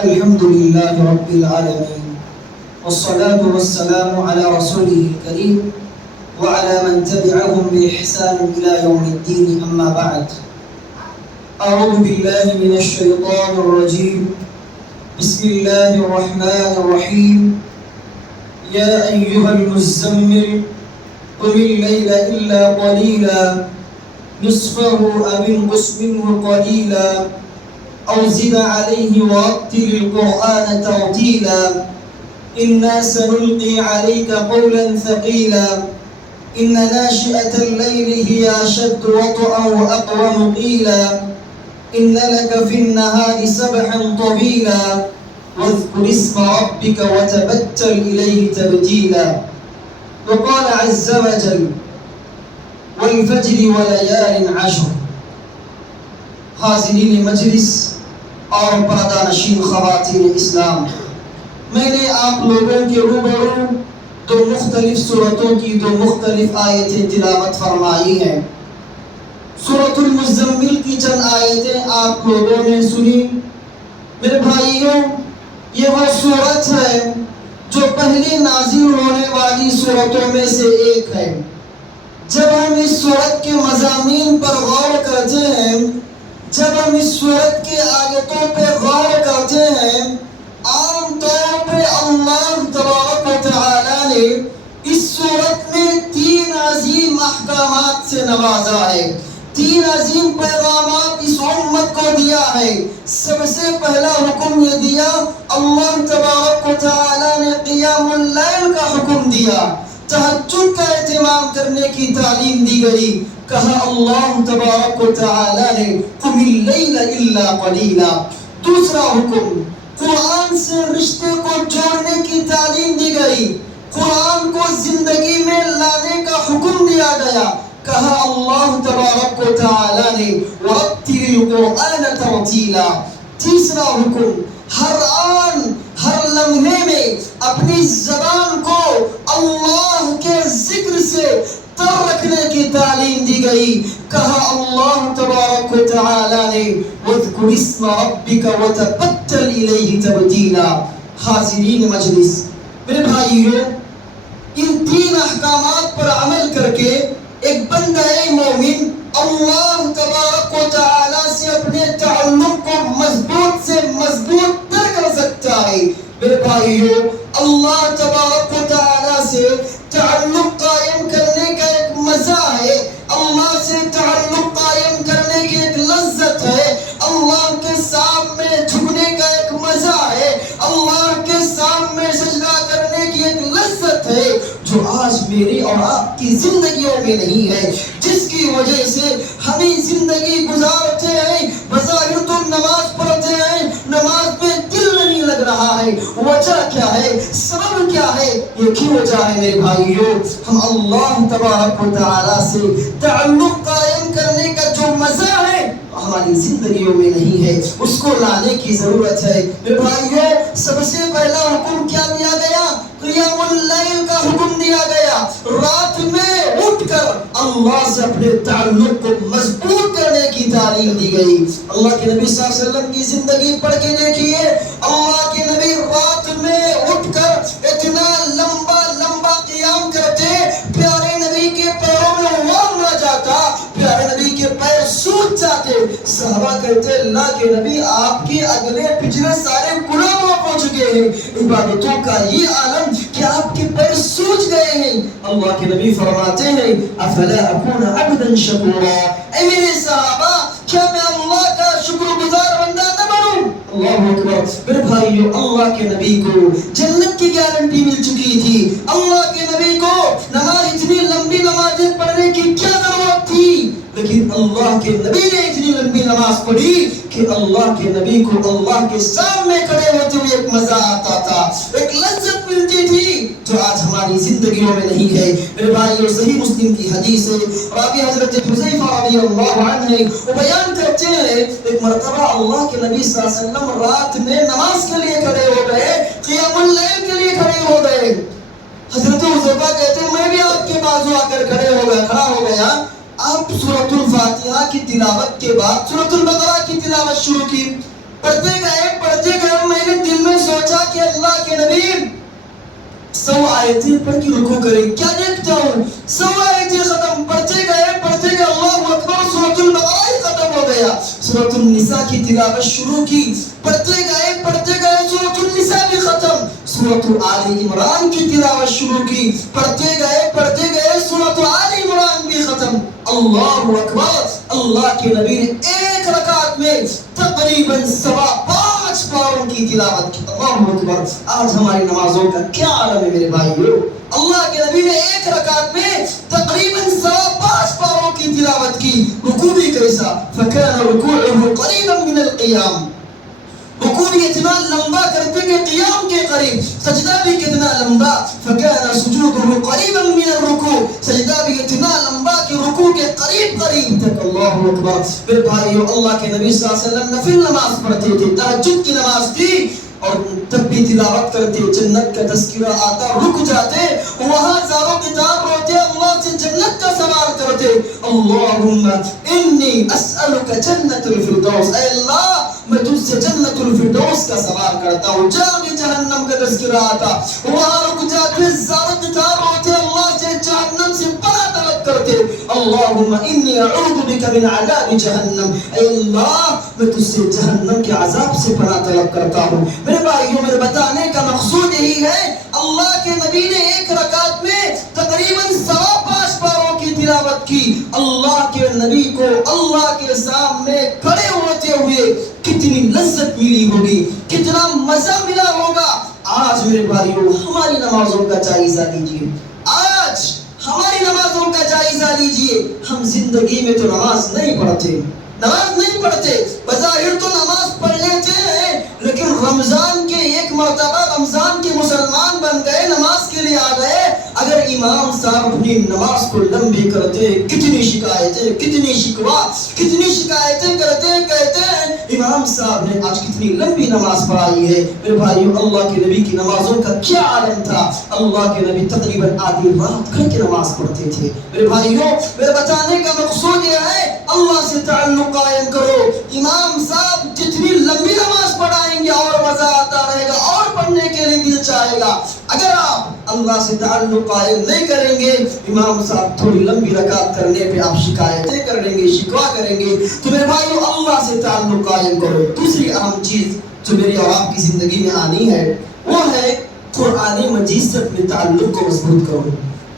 الحمد لله رب العالمين والصلاة والسلام على رسوله الكريم وعلى من تبعهم بإحسان إلى يوم الدين أما بعد أعوذ بالله من الشيطان الرجيم بسم الله الرحمن الرحيم يا أيها المزمل قم الليل إلا قليلا نصفه أو انقص منه قليلا أو زد عليه ورتل القرآن ترتيلا إنا سنلقي عليك قولا ثقيلا إن ناشئة الليل هي أشد وطئا وأقوم قيلا إن لك في النهار سبحا طويلا واذكر اسم ربك وتبتل إليه تبتيلا وقال عز وجل والفجر وليال عشر. حاضرین مجلس اور پردہ نشین خواتین اسلام، میں نے آپ لوگوں کے روبرو دو مختلف سورتوں کی دو مختلف آیتیں تلاوت فرمائی ہیں. سورۃ المزمل کی چند آیتیں آپ لوگوں نے سنی. میرے بھائیوں، یہ وہ سورت ہے جو پہلی نازل ہونے والی سورتوں میں سے ایک ہے. جب ہم اس سورت کے مضامین پر غور کرتے ہیں، جب ہم اس سورت کے آیتوں پہ غور کرتے ہیں، عام طور پہ اللہ تبارک و تعالی نے اس سورت میں تین عظیم احکامات سے نوازا ہے، تین عظیم پیغامات اس امت کو دیا ہے. سب سے پہلا حکم یہ دیا، اللہ تبارک و تعالی نے قیام اللیل کا حکم دیا، تہجد کا اہتمام کرنے کی تعلیم دی گئی. کہا اللہ تبارک و تعالی نے قم اللیل الا قلیلا. دوسرا حکم، قرآن سے رشتے کو جوڑنے کی تعلیم دی گئی، قرآن کو زندگی میں لانے کا حکم دیا گیا. کہا اللہ تبارک و تعالی نے وَرَتِّلِ الْقُرْآنَ تَرْتِيلًا. تیسرا حکم، ہر آن ہر لمحے میں اپنی زبان کو اللہ کے ذکر سے تر رکھنے کی تعلیم دی گئی. کہا اللہ تبارک و تعالی نے وَاذْكُرِ اسْمَ رَبِّكَ وَتَبَتَّلْ إِلَيْهِ تَبْتِيلًا. حاضرین مجلس، میرے بھائیوں، ان تین احکامات پر عمل کر کے ایک بندہ مومن اللہ تبارک و تعالی سے اپنے تعلق کو مضبوط سے مضبوط تر کر سکتا ہے. میرے بھائیوں، اللہ تبارک و تعالی سے تعلق قائم کرنے کا ایک مزہ ہے، اللہ سے تعلق قائم کرنے کی ایک لذت ہے، اللہ کے سامنے جھکنے کا ایک مزہ ہے، اللہ کے سامنے سجدہ کرنے کی ایک لذت ہے جو آج میری اور آپ کی زندگیوں میں نہیں ہے، جس کی وجہ سے ہمیں زندگی گزارتے ہیں، بظاہر تو نماز پڑھتے ہیں، نماز میں دل نہیں لگ رہا ہے. وجہ کیا ہے؟ سبب کیا ہے؟ یہ کی وجہ ہے میرے بھائیوں؟ ہم اللہ تبارک و تعالی سے تعلق قائم کرنے کا جو مزہ ہے ہماری زندگیوں میں نہیں ہے، اس کو لانے کی ضرورت ہے. میرے بھائیوں، سب سے پہلا حکم کیا دیا گیا؟ قیام اللیل کا حکم دیا گیا. رات میں اٹھ کر اللہ سے اپنے تعلق کو مضبوط کرنے کی تعلیم دی گئی. اللہ کے نبی صلی اللہ علیہ وسلم کی زندگی پڑھ کے دیکھیے، اللہ کے نبی رات میں اٹھ کر اتنا لمبا لمبا قیام کرتے، پیارے نبی کے پیروں میں وام نہ جاتا، پیارے نبی کے پیر سوج جاتے. صحابہ کہتے اللہ کے نبی آپ کے اگلے پچھلے سارے گناہ معاف ہو چکے ہیں، عبادتوں کا یہ عالم کہ آپ کے پیر سوج گئے ہیں. اللہ کے نبی فرماتے ہیں افلا اکون عبدا شکورا، اے میرے صحابہ کیا میں اللہ کا شکر گزار بندہ نہ بنوں؟ اللہ اکبر. میرے بھائیو، اللہ کے نبی کو جنت کی گارنٹی مل چکی تھی. اللہ کے نبی کو نماز اتنی لمبی نمازیں پڑھنے کی کیا ضرورت تھی، لیکن اللہ کے نبی نے اتنی لمبی نماز پڑھی کہ اللہ کے نبی کو اللہ کے سامنے کھڑے ہوتے ہوئے ایک مزہ آتا تھا، ایک لذت ملتی تھی جو آج ہماری زندگیوں میں نہیں ہے. میرے بھائیو، صحیح مسلم کی حدیث ہے، راوی حضرت حذیفہ رضی اللہ عنہ وہ بیان کرتے ہیں ایک مرتبہ اللہ کے نبی صلی اللہ علیہ وسلم رات میں نماز کے لیے کھڑے ہو گئے، قیام اللیل کے لیے کھڑے ہو گئے. حضرت حذیفہ کہتے ہیں میں بھی آپ کے بازو آ کر کھڑا ہو گیا. آپ سورۃ الفاتحہ کی تلاوت کے بعد سورۃ البقرہ کی تلاوت شروع کی. پڑھتے گئے میں نے آیتیں پڑھ کے رکوع کریں. کیا دیکھتا ہوں 100 آیتیں ختم, پڑھتے گئے اللہ اکبر, سورۃ البقرہ ختم ہو گیا, سورۃ النساء کی تلاوت شروع کی, پڑھتے گئے سورۃ النساء بھی ختم, سورۃ آل عمران کی تلاوت شروع کی, پڑھتے گئے سورۃ آل عمران بھی ختم. اللہ اکبر. اللہ کے نبی نے ایک رکعت میں تقریباً 5.25 پاروں کی تلاوت کی. اللہ اکبر. آج ہماری نمازوں کا کیا عالم ہے میرے بھائیو. اللہ کے نبی نے ایک رکعت میں تقریباً 5.25 پاروں کی تلاوت کی. رکوع بھی کیسا, فکان رکوعہ قریبا من القیام, رکوع بھی اتنا لمبا کرتے کہ قیام کے قریب, سجدہ بھی کتنا لمبا, فکان سجودہ قریبا من الرکوع, سجدہ بھی اتنا لمبا کہ رکوع کے قریب تک. اللہ اکبر. پھر بھائیو اللہ کے نبی صلی اللہ علیہ وسلم نفل نماز پڑھتے تھے, تہجد کی نماز تھی, اور تب بھی تلاوت کرتے, جنت کا تذکرہ آتا, رک جاتے, وہاں زاروں کتاب روتے, اللہ سے جنت کا سوال کرتے, اللہم انی اسألک جنت الفردوس, اے اللہ میں تجھ سے جنت الفردوس کا سوال کرتا ہوں. جہاں جہنم کا تذکرہ آتا, وہاں رک جاتے, زاروں کتاب روتے, اللہ سے جہنم سے پناہ طلب کرتے, اللہم انی اعوذ بک من عذاب جہنم, اے اللہ میں تجھ سے جہنم کے عذاب سے پناہ طلب کرتا ہوں. میرے بھائیوں, میرے بتانے کا مقصود یہی ہے, اللہ کے نبی نے ایک رکعت میں تقریباً 5.25 پاروں کی تلاوت کی. اللہ کے نبی کو اللہ کے سامنے کھڑے ہوتے ہوئے کتنی لذت ملی ہوگی, کتنا مزہ ملا ہوگا. آج میرے بھائیوں ہماری نمازوں کا جائزہ لیجیے, آج ہماری نمازوں کا جائزہ لیجیے. ہم زندگی میں تو نماز نہیں پڑھتے, بظاہر تو نماز پڑھ لیتے ہیں, لیکن رمضان کے ایک مرتبہ رمضان کے مسلمان بن گئے, نماز کے لیے آ گئے, اگر امام صاحب اپنی نماز کو لمبی کرتے, کتنی شکایتیں, کتنی شکوا, کتنی شکایتیں کرتے, کہتے ہیں امام صاحب نے آج کتنی لمبی نماز پڑھائی ہے. میرے بھائیو اللہ کے نبی کی نمازوں کا کیا عالم تھا. اللہ کے نبی تقریباً آدھی رات کھڑ کے نماز پڑھتے تھے. میرے بھائیو میرے بتانے کا مقصود یہ ہے, اللہ سے تعلق قائم کرو. امام صاحب جتنی لمبی نماز پڑھائیں گے اور مزہ آتا رہے گا, اور پڑھنے کے لیے دل چاہے گا. اگر آپ اللہ سے تعلق قائم نہیں کریں گے, امام صاحب تھوڑی لمبی رکعت کرنے پہ آپ شکایتیں کر لیں گے, شکوا کریں گے. تو میرے بھائیو اللہ سے تعلق قائم کرو. دوسری اہم چیز جو میری اور آپ کی زندگی میں آنی ہے وہ ہے قرآن مجید سے اپنے تعلق کو مضبوط کرو.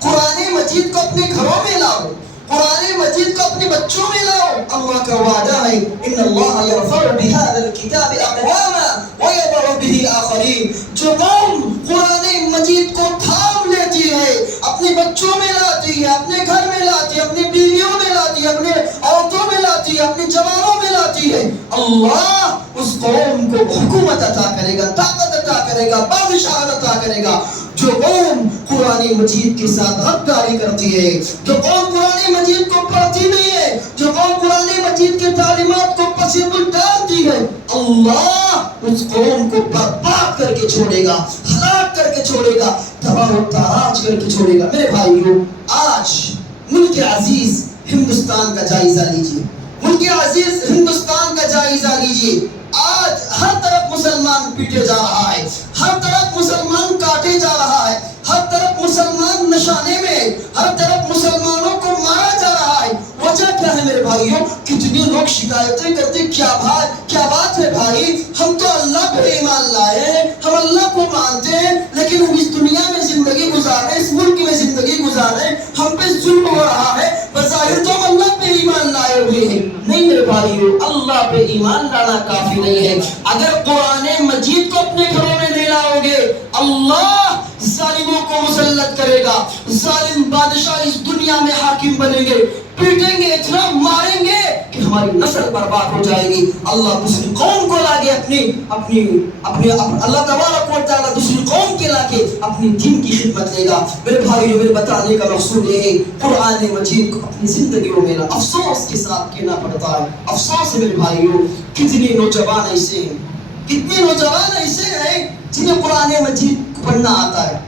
قرآن مجید کو اپنے گھروں میں لاؤ, قرآن مجید کو اپنے بچوں میں لاؤ. اللہ کا وعدہ ہے, ان اللہ یرفع بهذا الكتاب اقواما ويضع به آخرین. جو قوم قرآن مجید کو تھام لیتی ہے, اپنے بچوں میں لاتی ہے, اپنے گھر میں لاتی ہے, اپنے بیویوں میں لاتی ہے, اپنے عورتوں میں لاتی ہے, اپنے جوانوں میں لاتی ہے, اللہ اس قوم کو حکومت عطا کرے گا, طاقت عطا کرے گا, بادشاہت عطا کرے گا. جو قوم قرآن مجید کے ساتھ غداری کرتی ہے, جو قوم قرآن مجید کو پڑھتی نہیں ہے, جو قوم قرآن مجید کے تعلیمات کو پسند ڈالتی ہے, اللہ اس قوم کو برباد کر کے چھوڑے گا, ہلاک کر کے چھوڑے گا, تباہ و تاراج کر کے چھوڑے گا. میرے بھائیو آج ملک عزیز ہندوستان کا جائزہ لیجیے, ملک عزیز ہندوستان کا جائزہ لیجیے. آج ہر طرف مسلمان پیٹے جا رہا ہے, ہر طرف مسلمان کاٹے جا رہا ہے, ہر طرف مسلمان نشانے میں, ہر طرف مسلمانوں کو مارا جا رہا ہے. وجہ کیا ہے میرے بھائیوں؟ کتنے لوگ شکایتیں کرتے, کیا بات ہے بھائی, ہم تو اللہ پہ ایمان لائے ہیں, ہم اللہ کو مانتے ہیں, لیکن ہم اس دنیا میں زندگی گزار رہے ہیں, اس ملک میں زندگی گزار رہے ہیں, ہم پہ ظلم ہو رہا ہے, بظاہر تو ہم اللہ پہ ایمان لائے ہوئے ہیں. نہیں میرے بھائیوں, اللہ پہ ایمان لانا کافی نہیں ہے. اگر قرآن مجید کو اپنے گھروں میں نہیں لاؤ گے, اللہ ظالموں کو مسلط کرے گا. ظالم بادشاہ اس دنیا میں حاکم بنیں گے, پیٹیں گے, اتنا ماریں گے کہ ہماری نسل برباد ہو جائے گی. اللہ دوسری قوم کو لا کے اپنی اللہ تبارک و تعالیٰ دوسری قوم کے لا کے اپنی دین کی خدمت لے گا. میرے بھائیوں میرے بتانے کا مقصود یہ ہے, قرآن مجید کو اپنی زندگیوں میں لا. افسوس کے ساتھ کہنا پڑتا ہے, افسوس ہے میرے بھائیوں, کتنے نوجوان ایسے ہیں, کتنے نوجوان ایسے ہیں جنہیں قرآن مجید پڑھنا آتا ہے,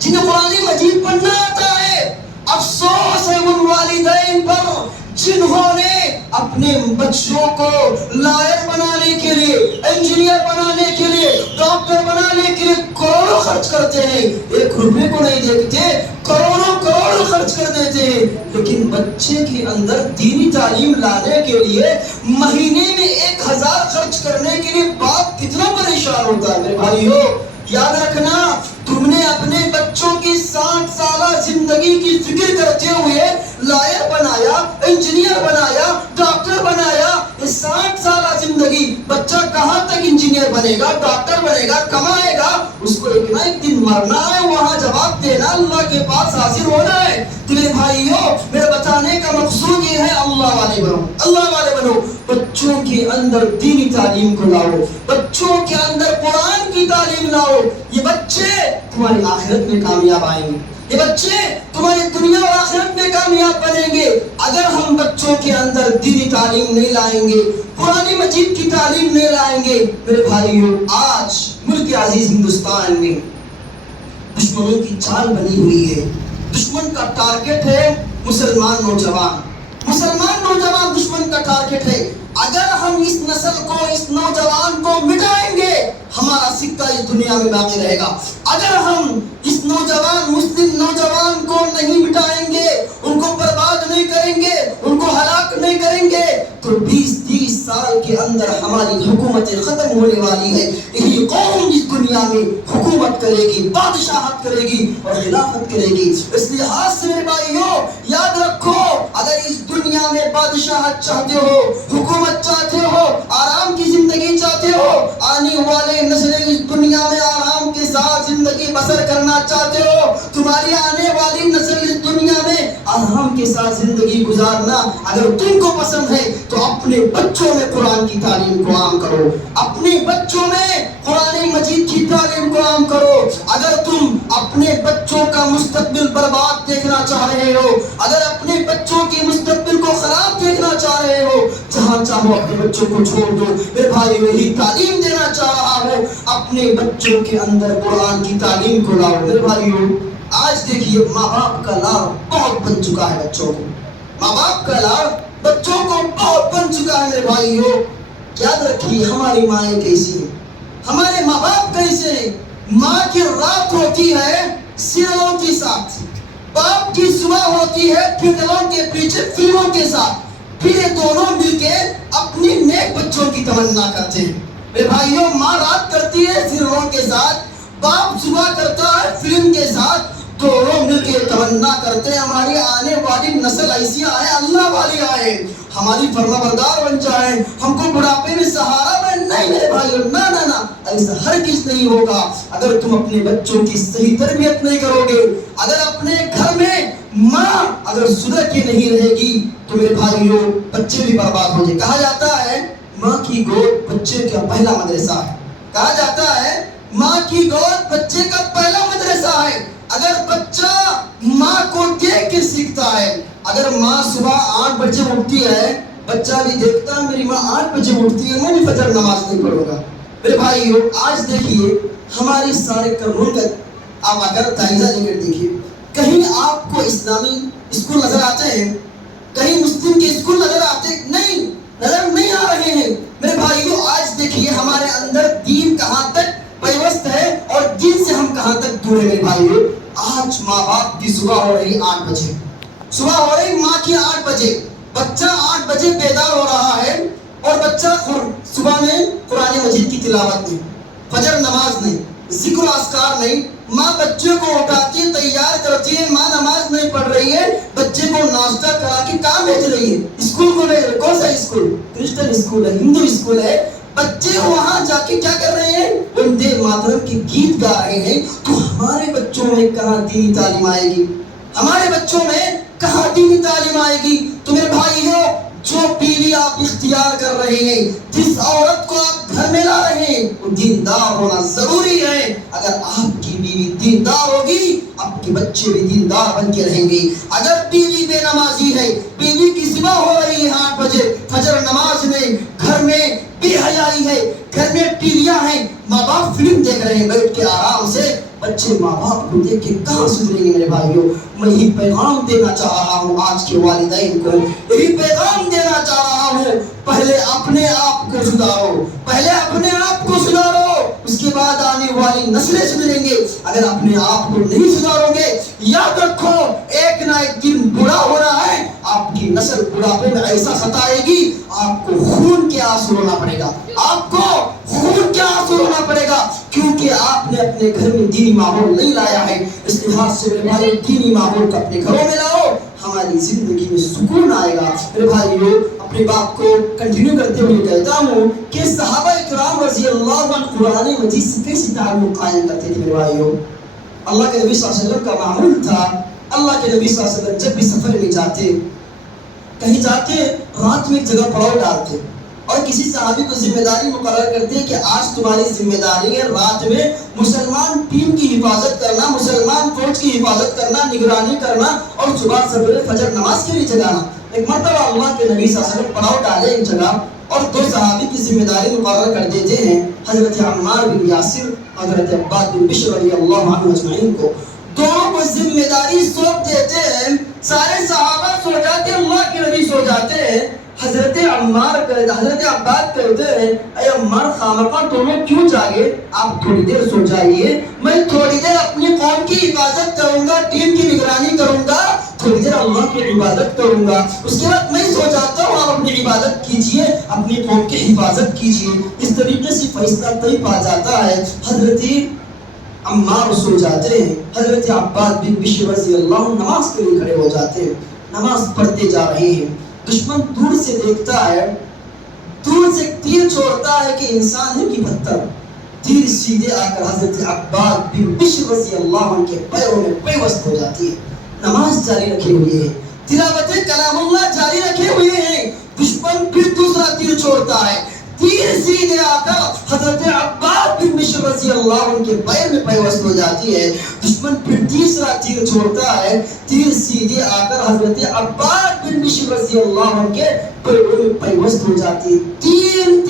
جنہیں قرآن مجید پڑھنا آتا ہے. افسوس ہے ان والدین پر جنہوں نے اپنے بچوں کو لائر بنانے کے لیے, انجینئر بنانے کے لیے, ڈاکٹر بنانے کے لیے کروڑوں خرچ کرتے ہیں، 1 روپے کو نہیں دیکھتے، کروڑوں کروڑ خرچ کر دیتے ہیں، لیکن بچے کے اندر دینی تعلیم لانے کے لیے مہینے میں 1000 خرچ کرنے کے لیے باپ کتنا پریشان ہوتا ہے۔ میرے بھائیو یاد رکھنا، تم نے اپنے بچوں کی 60 سالہ زندگی کی فکر کرتے ہوئے لائر بنایا، انجینئر بنایا، ڈاکٹر بنایا۔ یہ 60 سالہ زندگی بچہ کہاں تک انجینئر بنے گا، ڈاکٹر بنے گا، کمائے گا؟ اس کو ایک نہ ایک دن مرنا ہے، وہاں جواب دینا، اللہ کے پاس حاضر ہونا ہے۔ تو میرے بھائیو میرے بتانے کا مقصود یہ ہے، اللہ والے بنو، اللہ والے بنو۔ بچوں کے اندر دینی تعلیم کو لاؤ، بچوں کے اندر قرآن کی تعلیم لاؤ۔ یہ بچے تمہاری آخرت میں کامیاب آئیں گے، یہ بچے تمہاری دنیا اور آخرت میں کامیاب بنیں گے۔ اگر ہم بچوں کے اندر دینی تعلیم نہیں لائیں گے، قرآن مجید کی تعلیم نہیں لائیں گے، میرے بھائیو آج ملک عزیز ہندوستان میں دشمنوں کی چال بنی ہوئی ہے۔ دشمن کا ٹارگٹ ہے مسلمان نوجوان، مسلمان نوجوان دشمن کا ٹارگٹ ہے۔ اگر ہم اس نسل کو، اس نوجوان کو مٹائیں گے، ہمارا سکہ اس دنیا میں باقی رہے گا۔ اگر ہم اس نوجوان مسلم نوجوان کو نہیں مٹائیں گے، ان کو برباد نہیں کریں گے، ان کو ہلاک نہیں کریں گے، تو 20-30 سال کے اندر ہماری حکومت ختم ہونے والی ہے۔ یہی قوم اس دنیا میں حکومت کرے گی، بادشاہت کرے گی اور خلافت کرے گی۔ اس لحاظ سے میرے بھائیو یاد رکھو، اگر اس دنیا میں بادشاہت چاہتے ہو، حکومت چاہتے ہو، آرام کی زندگی چاہتے ہو، آنے والے نسلیں اس دنیا میں آرام کے ساتھ زندگی بسر کرنا چاہتے ہو، تمہاری آنے والی نسل اس دنیا میں آرام کے ساتھ زندگی گزارنا اگر تم کو پسند ہے تو اپنے بچوں میں قرآن کی تعلیم کو عام کرو، اپنے بچوں میں قرآن مجید کی تعلیم کو عام کرو۔ اگر تم اپنے بچوں کا مستقبل برباد دیکھنا چاہ رہے ہو، اگر اپنے بچوں کے مستقبل کو خراب دیکھنا چاہ رہے ہو، جہاں چاہو اپنے بچوں کو چھوڑ دو۔ میرے بھائی وہی تعلیم دینا چاہ رہا ہوں، اپنے بچوں کے اندر قرآن کی تعلیم کو لاؤ۔ میرے بھائیو آج دیکھیے ماں باپ کا لاڑ بہت بن چکا ہے بچوں کو، ماں باپ کا لاڑ بچوں کو بہت بن چکا ہے۔ میرے بھائیو یاد رکھیے ہماری مائیں کیسی ہیں، ہمارے ماں باپ کیسے ہیں۔ ماں کی رات ہوتی ہے سیریلوں کے ساتھ، باپ کی صبح ہوتی ہے فلموں کے پیچھے فلموں کے ساتھ، پھر یہ دونوں مل کے اپنی نیک بچوں کی تمنا کرتے ہیں۔ میرے بھائیوں ماں رات کرتی ہے سیریلوں کے ساتھ، باپ صبح کرتا ہے فلم کے ساتھ، دونوں مل کے تمنا کرتے ہیں ہماری آنے والی نسل ایسی آئے، اللہ والی آئے، ہماری فرما بردار بن جائے، ہم کو بڑھاپے میں سہارا بن۔ نہیں میرے بھائیو نہ نہ نہ، ایسا ہرگز نہیں ہوگا۔ اگر تم اپنے بچوں کی صحیح تربیت نہیں کرو گے، اگر اپنے گھر میں ماں اگر سدھر کے نہیں رہے گی تو میرے بھائیو بچے بھی برباد ہو جائے۔ کہا جاتا ہے ماں کی گود بچے کا پہلا مدرسہ ہے، کہا جاتا ہے ماں کی گود بچے کا پہلا مدرسہ ہے۔ اگر بچہ ماں کو دیکھ کے سیکھتا ہے، اگر ماں صبح 8 بجے اٹھتی ہے، بچہ بھی دیکھتا ہے میری ماں 8 بجے اٹھتی ہے، میں بھی فجر نماز نہیں پڑھوں گا۔ میرے بھائیو آج دیکھیے ہماری سارے قانون کا آپ اگر جائزہ لے کر دیکھیے، کہیں آپ کو اسلامی اسکول نظر آتے ہیں، کہیں مسلم کے اسکول نظر آتے نہیں، نظر نہیں آ رہے ہیں۔ میرے بھائیو آج دیکھیے ہمارے اندر دین کہاں تک پیوست ہے اور دین سے ہم کہاں تک دور ہیں۔ میرے بھائیو آج ماں باپ کی صبح ہو رہی 8 بجے، صبح ہو رہی ماں کی 8 بجے، بچہ 8 بجے بیدار ہو رہا ہے اور بچہ صبح میں قرآن مجید کی تلاوت نہیں، فجر نماز نہیں، ذکر و اذکار نہیں، ماں بچے کو اٹھاتی ہے، تیار کرتی ہے، ماں نماز نہیں پڑھ رہی ہے، بچے کو ناشتہ کرا کے کہاں بھیج رہی ہے؟ اسکول کو بھیج رہی ہے۔ کون سا اسکول؟ کرسچن اسکول ہے، ہندو اسکول ہے۔ بچے وہاں جا کے کیا کر رہے ہیں؟ وندے ماترم کی گیت گا رہے ہیں۔ تو ہمارے بچوں میں کہاں دینی تعلیم آئے گی؟ ہمارے بچوں میں کہاں دینی تعلیم آئے گی؟ تو میرے بھائیو جو بیوی آپ اختیار کر رہے ہیں، جس عورت کو آپ گھر میں لا رہے ہیں، وہ دیندار ہونا ضروری ہے۔ اگر آپ کی بیوی دیندار ہوگی آپ کے بچے بھی دیندار بن کے رہیں گے۔ اگر بیوی بے نمازی ہے، بیوی کی صبح ہو رہی ہے 8 بجے فجر نماز میں، گھر میں بے حیائی ہے، گھر میں ٹیویاں ہیں، ماں باپ فلم دیکھ رہے ہیں بیٹھ کے آرام سے، بچے ماں باپ کو دیکھ کے کہاں سدھریں گے؟ میرے بھائیو میں یہی پیغام دینا چاہ رہا ہوں آج کے والدین کو، یہی پیغام دینا چاہ رہا ہوں، پہلے اپنے آپ کو سدھارو، پہلے اپنے آپ کو سدھارو، اس کے بعد بعد آنے والی نسلیں سدھریں گے. اگر اپنے آپ کو نہیں سدھارو گے یاد رکھو ایک نہ ایک دن بڑا ہو رہا ہے, آپ کی نسل بڑھاپے میں ایسا ستائے گی آپ کو خون کے آنسو رونا پڑے گا, آپ کو خون کے آنسو رونا پڑے گا, کیونکہ آپ نے اپنے گھر میں دینی ماحول نہیں لایا ہے. اس لحاظ سے میرے بھائی دینی ماحول کو اپنے گھروں میں لاؤ, ہماری زندگی میں سکون آئے گا. میرے بھائیو اپنی بات کو کنٹینیو کرتے ہوئے کہتا ہوں کہ صحابہ کرام رضی اللہ عنہ قرآن مجید سے کیسے تعلق قائم کرتے تھے. میرے بھائیو اللہ کے نبی صلی اللہ علیہ وسلم کا معمول تھا, اللہ کے نبی صلی اللہ علیہ وسلم جب بھی سفر میں جاتے, کہیں جاتے, رات میں ایک جگہ پڑاؤ ڈالتے اور کسی صحابی کو ذمہ داری مقرر کرتے کہ آج تمہاری ذمہ داری ہے رات میں مسلمان ٹیم کی حفاظت کرنا, مسلمان فوج کی حفاظت کرنا, نگرانی کرنا اور صبح سویرے فجر نماز کے لیے جگانا. ایک مرتبہ اللہ کے نبی صلی اللہ علیہ وسلم پڑاؤ ڈالے ایک جگہ اور دو صحابی کی ذمہ داری مقرر کر دیتے ہیں, حضرت عمار بن یاسر, حضرت عباد بن بشر رضی اللہ عنہ اجمعین کو. دونوں کو ذمہ داری سونپ دیتے ہیں. سارے صحابہ سو جاتے, اللہ کے نبی سو جاتے ہیں. حضرت عباد کہتے ہیں اے عمار خامخواہ دونوں کیوں جاگے, آپ تھوڑی دیر سو جائیے, میں تھوڑی دیر اپنی قوم کی حفاظت کروں گا, ٹیم کی نگرانی کروں گا, تھوڑی دیر اللہ کی عبادت کروں گا, اس کے بعد میں سو جاتا ہوں, آپ اپنی عبادت کیجئے, اپنی قوم کی حفاظت کیجئے. اس طریقے سے فیصلہ طے پا جاتا ہے. حضرت عمار سو جاتے ہیں, حضرت عباد بن بشر رضی اللہ عنہ نماز کے لیے کھڑے ہو جاتے ہیں, نماز پڑھتے جا رہے ہیں. دشمن دور سے دیکھتا ہے, دور سے تیر چھوڑتا ہے کہ انسان ہے کہ پتھر, تیر سیدھے آ کر حضرت عباد بن بشر رضی اللہ عنہ کے پیروں میں پیوست ہو جاتی ہے. نماز جاری رکھے ہوئے ہیں, تلاوت کلام اللہ جاری رکھے ہوئے ہیں, دشمن پھر دوسرا تیر چھوڑتا ہے, تیر سیدھے آ کر حضرت عباد بن بشر رضی اللہ عنہ کے پیر میں پیوست ہو جاتی ہے. دشمن پھر تیسرا تیر چھوڑتا ہے, تیر سیدھے آ کر حضرت عباد بن بشر رضی اللہ عنہ کے پیروں میں پیوست ہو جاتی ہے. تین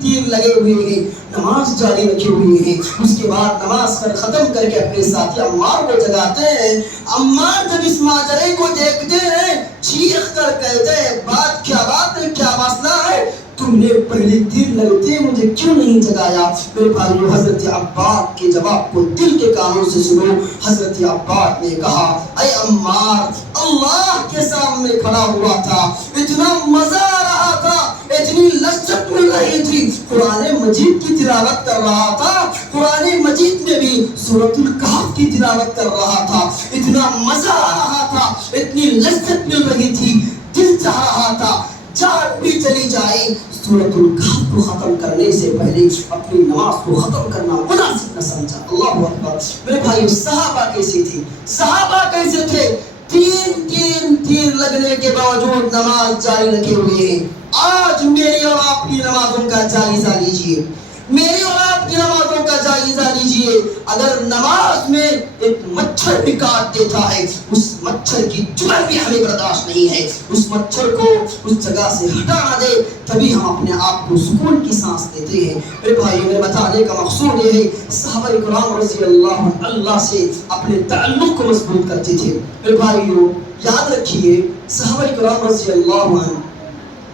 تیر لگے ہوئے ہیں, نماز جاری رکھے ہوئے ہیں. اس کے بعد نماز ختم کر کے اپنے ساتھی عمار کو جگاتے ہیں. عمار جب اس ماجرے کو دیکھتے ہیں چیخ کر کہتے ہیں بات ہے, کیا مسئلہ ہے, تم نے پہلے تیر لگتے مجھے کیوں نہیں جگایا. میرے بھائیو حضرت عباد کے جواب کو دل کے کانوں سے سنو. حضرت عباد نے کہا اے عمار, اللہ کے سامنے کھڑا ہوا تھا, اتنا مزہ آ رہا تھا, اتنی لذت مل رہی تھی, قرآن مجید کی تلاوت کر رہا تھا, قرآن مجید میں بھی سورۃ الکہف کی تلاوت کر رہا تھا, اتنا مزہ آ رہا تھا, اتنی لذت مل رہی تھی, دل چاہ رہا تھا جان بھی چلی جائے, سورۃ الکہف کو ختم کرنے سے پہلے اپنی نماز کو ختم کرنا مناسب نہ سمجھا. اللہ اکبر. میرے بھائیو صحابہ کیسی تھی, صحابہ کیسے تھے, تین تیر لگنے کے باوجود نماز جاری رکھے ہوئے ہیں. آج میری اور آپ کی نمازوں کا جائزہ لیجئے, میری اور آپ کی نمازوں کا جائزہ لیجئے. اگر نماز میں ایک مچھر بھی کاٹ دیتا ہے, اس مچھر کی چبھن بھی ہمیں برداشت نہیں ہے, اس مچھر کو اس جگہ سے ہٹانا دے, تبھی ہم اپنے آپ کو سکون کی سانس دیتے ہیں. میرے بھائیو میرے بتانے کا مقصود یہ ہے صحابہ کرام رضی اللہ عنہ اللہ سے اپنے تعلق کو مضبوط کرتے تھے. میرے بھائیو یاد رکھیے صحابہ کرام رضی اللہ عنہ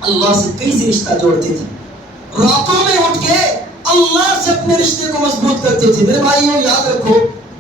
اللہ سے کیسے رشتہ جوڑتے تھے, راتوں میں اٹھ کے اللہ سے اپنے رشتے کو مضبوط کرتے تھے. میرے بھائیو یاد رکھو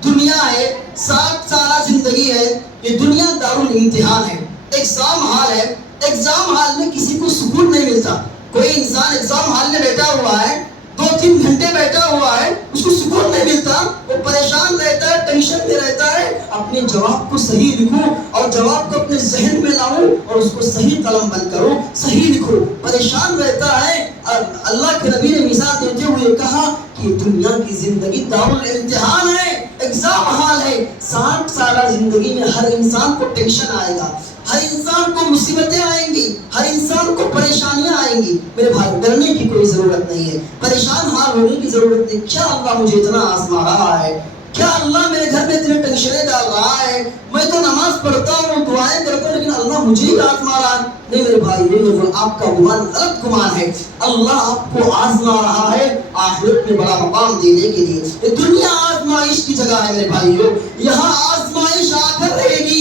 دنیا ہے, 60 سالہ زندگی ہے, یہ دنیا دارالامتحان ہے, ایگزام ہال ہے. ایگزام ہال میں کسی کو سکون نہیں ملتا. کوئی انسان ایگزام ہال میں بیٹھا ہوا ہے, 2-3 گھنٹے بیٹھا ہوا ہے, اس کو سکون نہیں ملتا, وہ پریشان رہتا ہے, ٹینشن میں رہتا ہے. اپنے جواب کو صحیح لکھو اور جواب کو اپنے ذہن میں لاؤ اور اس کو صحیح قلم بند کرو, صحیح لکھو. پریشان رہتا ہے. اللہ کے نبی نے مثال دیتے ہوئے کہا کہ دنیا کی زندگی دارالامتحان ہے, ایگزام ہال ہے. 60 سالہ زندگی میں ہر انسان کو ٹینشن آئے گا, ہر انسان کو مصیبتیں آئیں گی, ہر انسان کو پریشانیاں آئیں گی. میرے بھائی ڈرنے کی کوئی ضرورت نہیں ہے, پریشان حال ہونے کی ضرورت نہیں. کیا اللہ مجھے اتنا آزما رہا ہے, کیا اللہ میرے گھر میں اتنے ٹینشنیں ڈال رہا ہے, میں تو نماز پڑھتا ہوں, دعائیں کرتا ہوں, لیکن اللہ مجھے ہی آزما رہا ہے. نہیں میرے بھائی, نہیں, آپ کا گمان غلط گمان ہے. اللہ آپ کو آزما رہا ہے آخرت میں بڑا مقام دینے کے لیے. یہ دنیا آزمائش کی جگہ ہے میرے بھائیو, یہاں آزمائش آ کر رہے گی.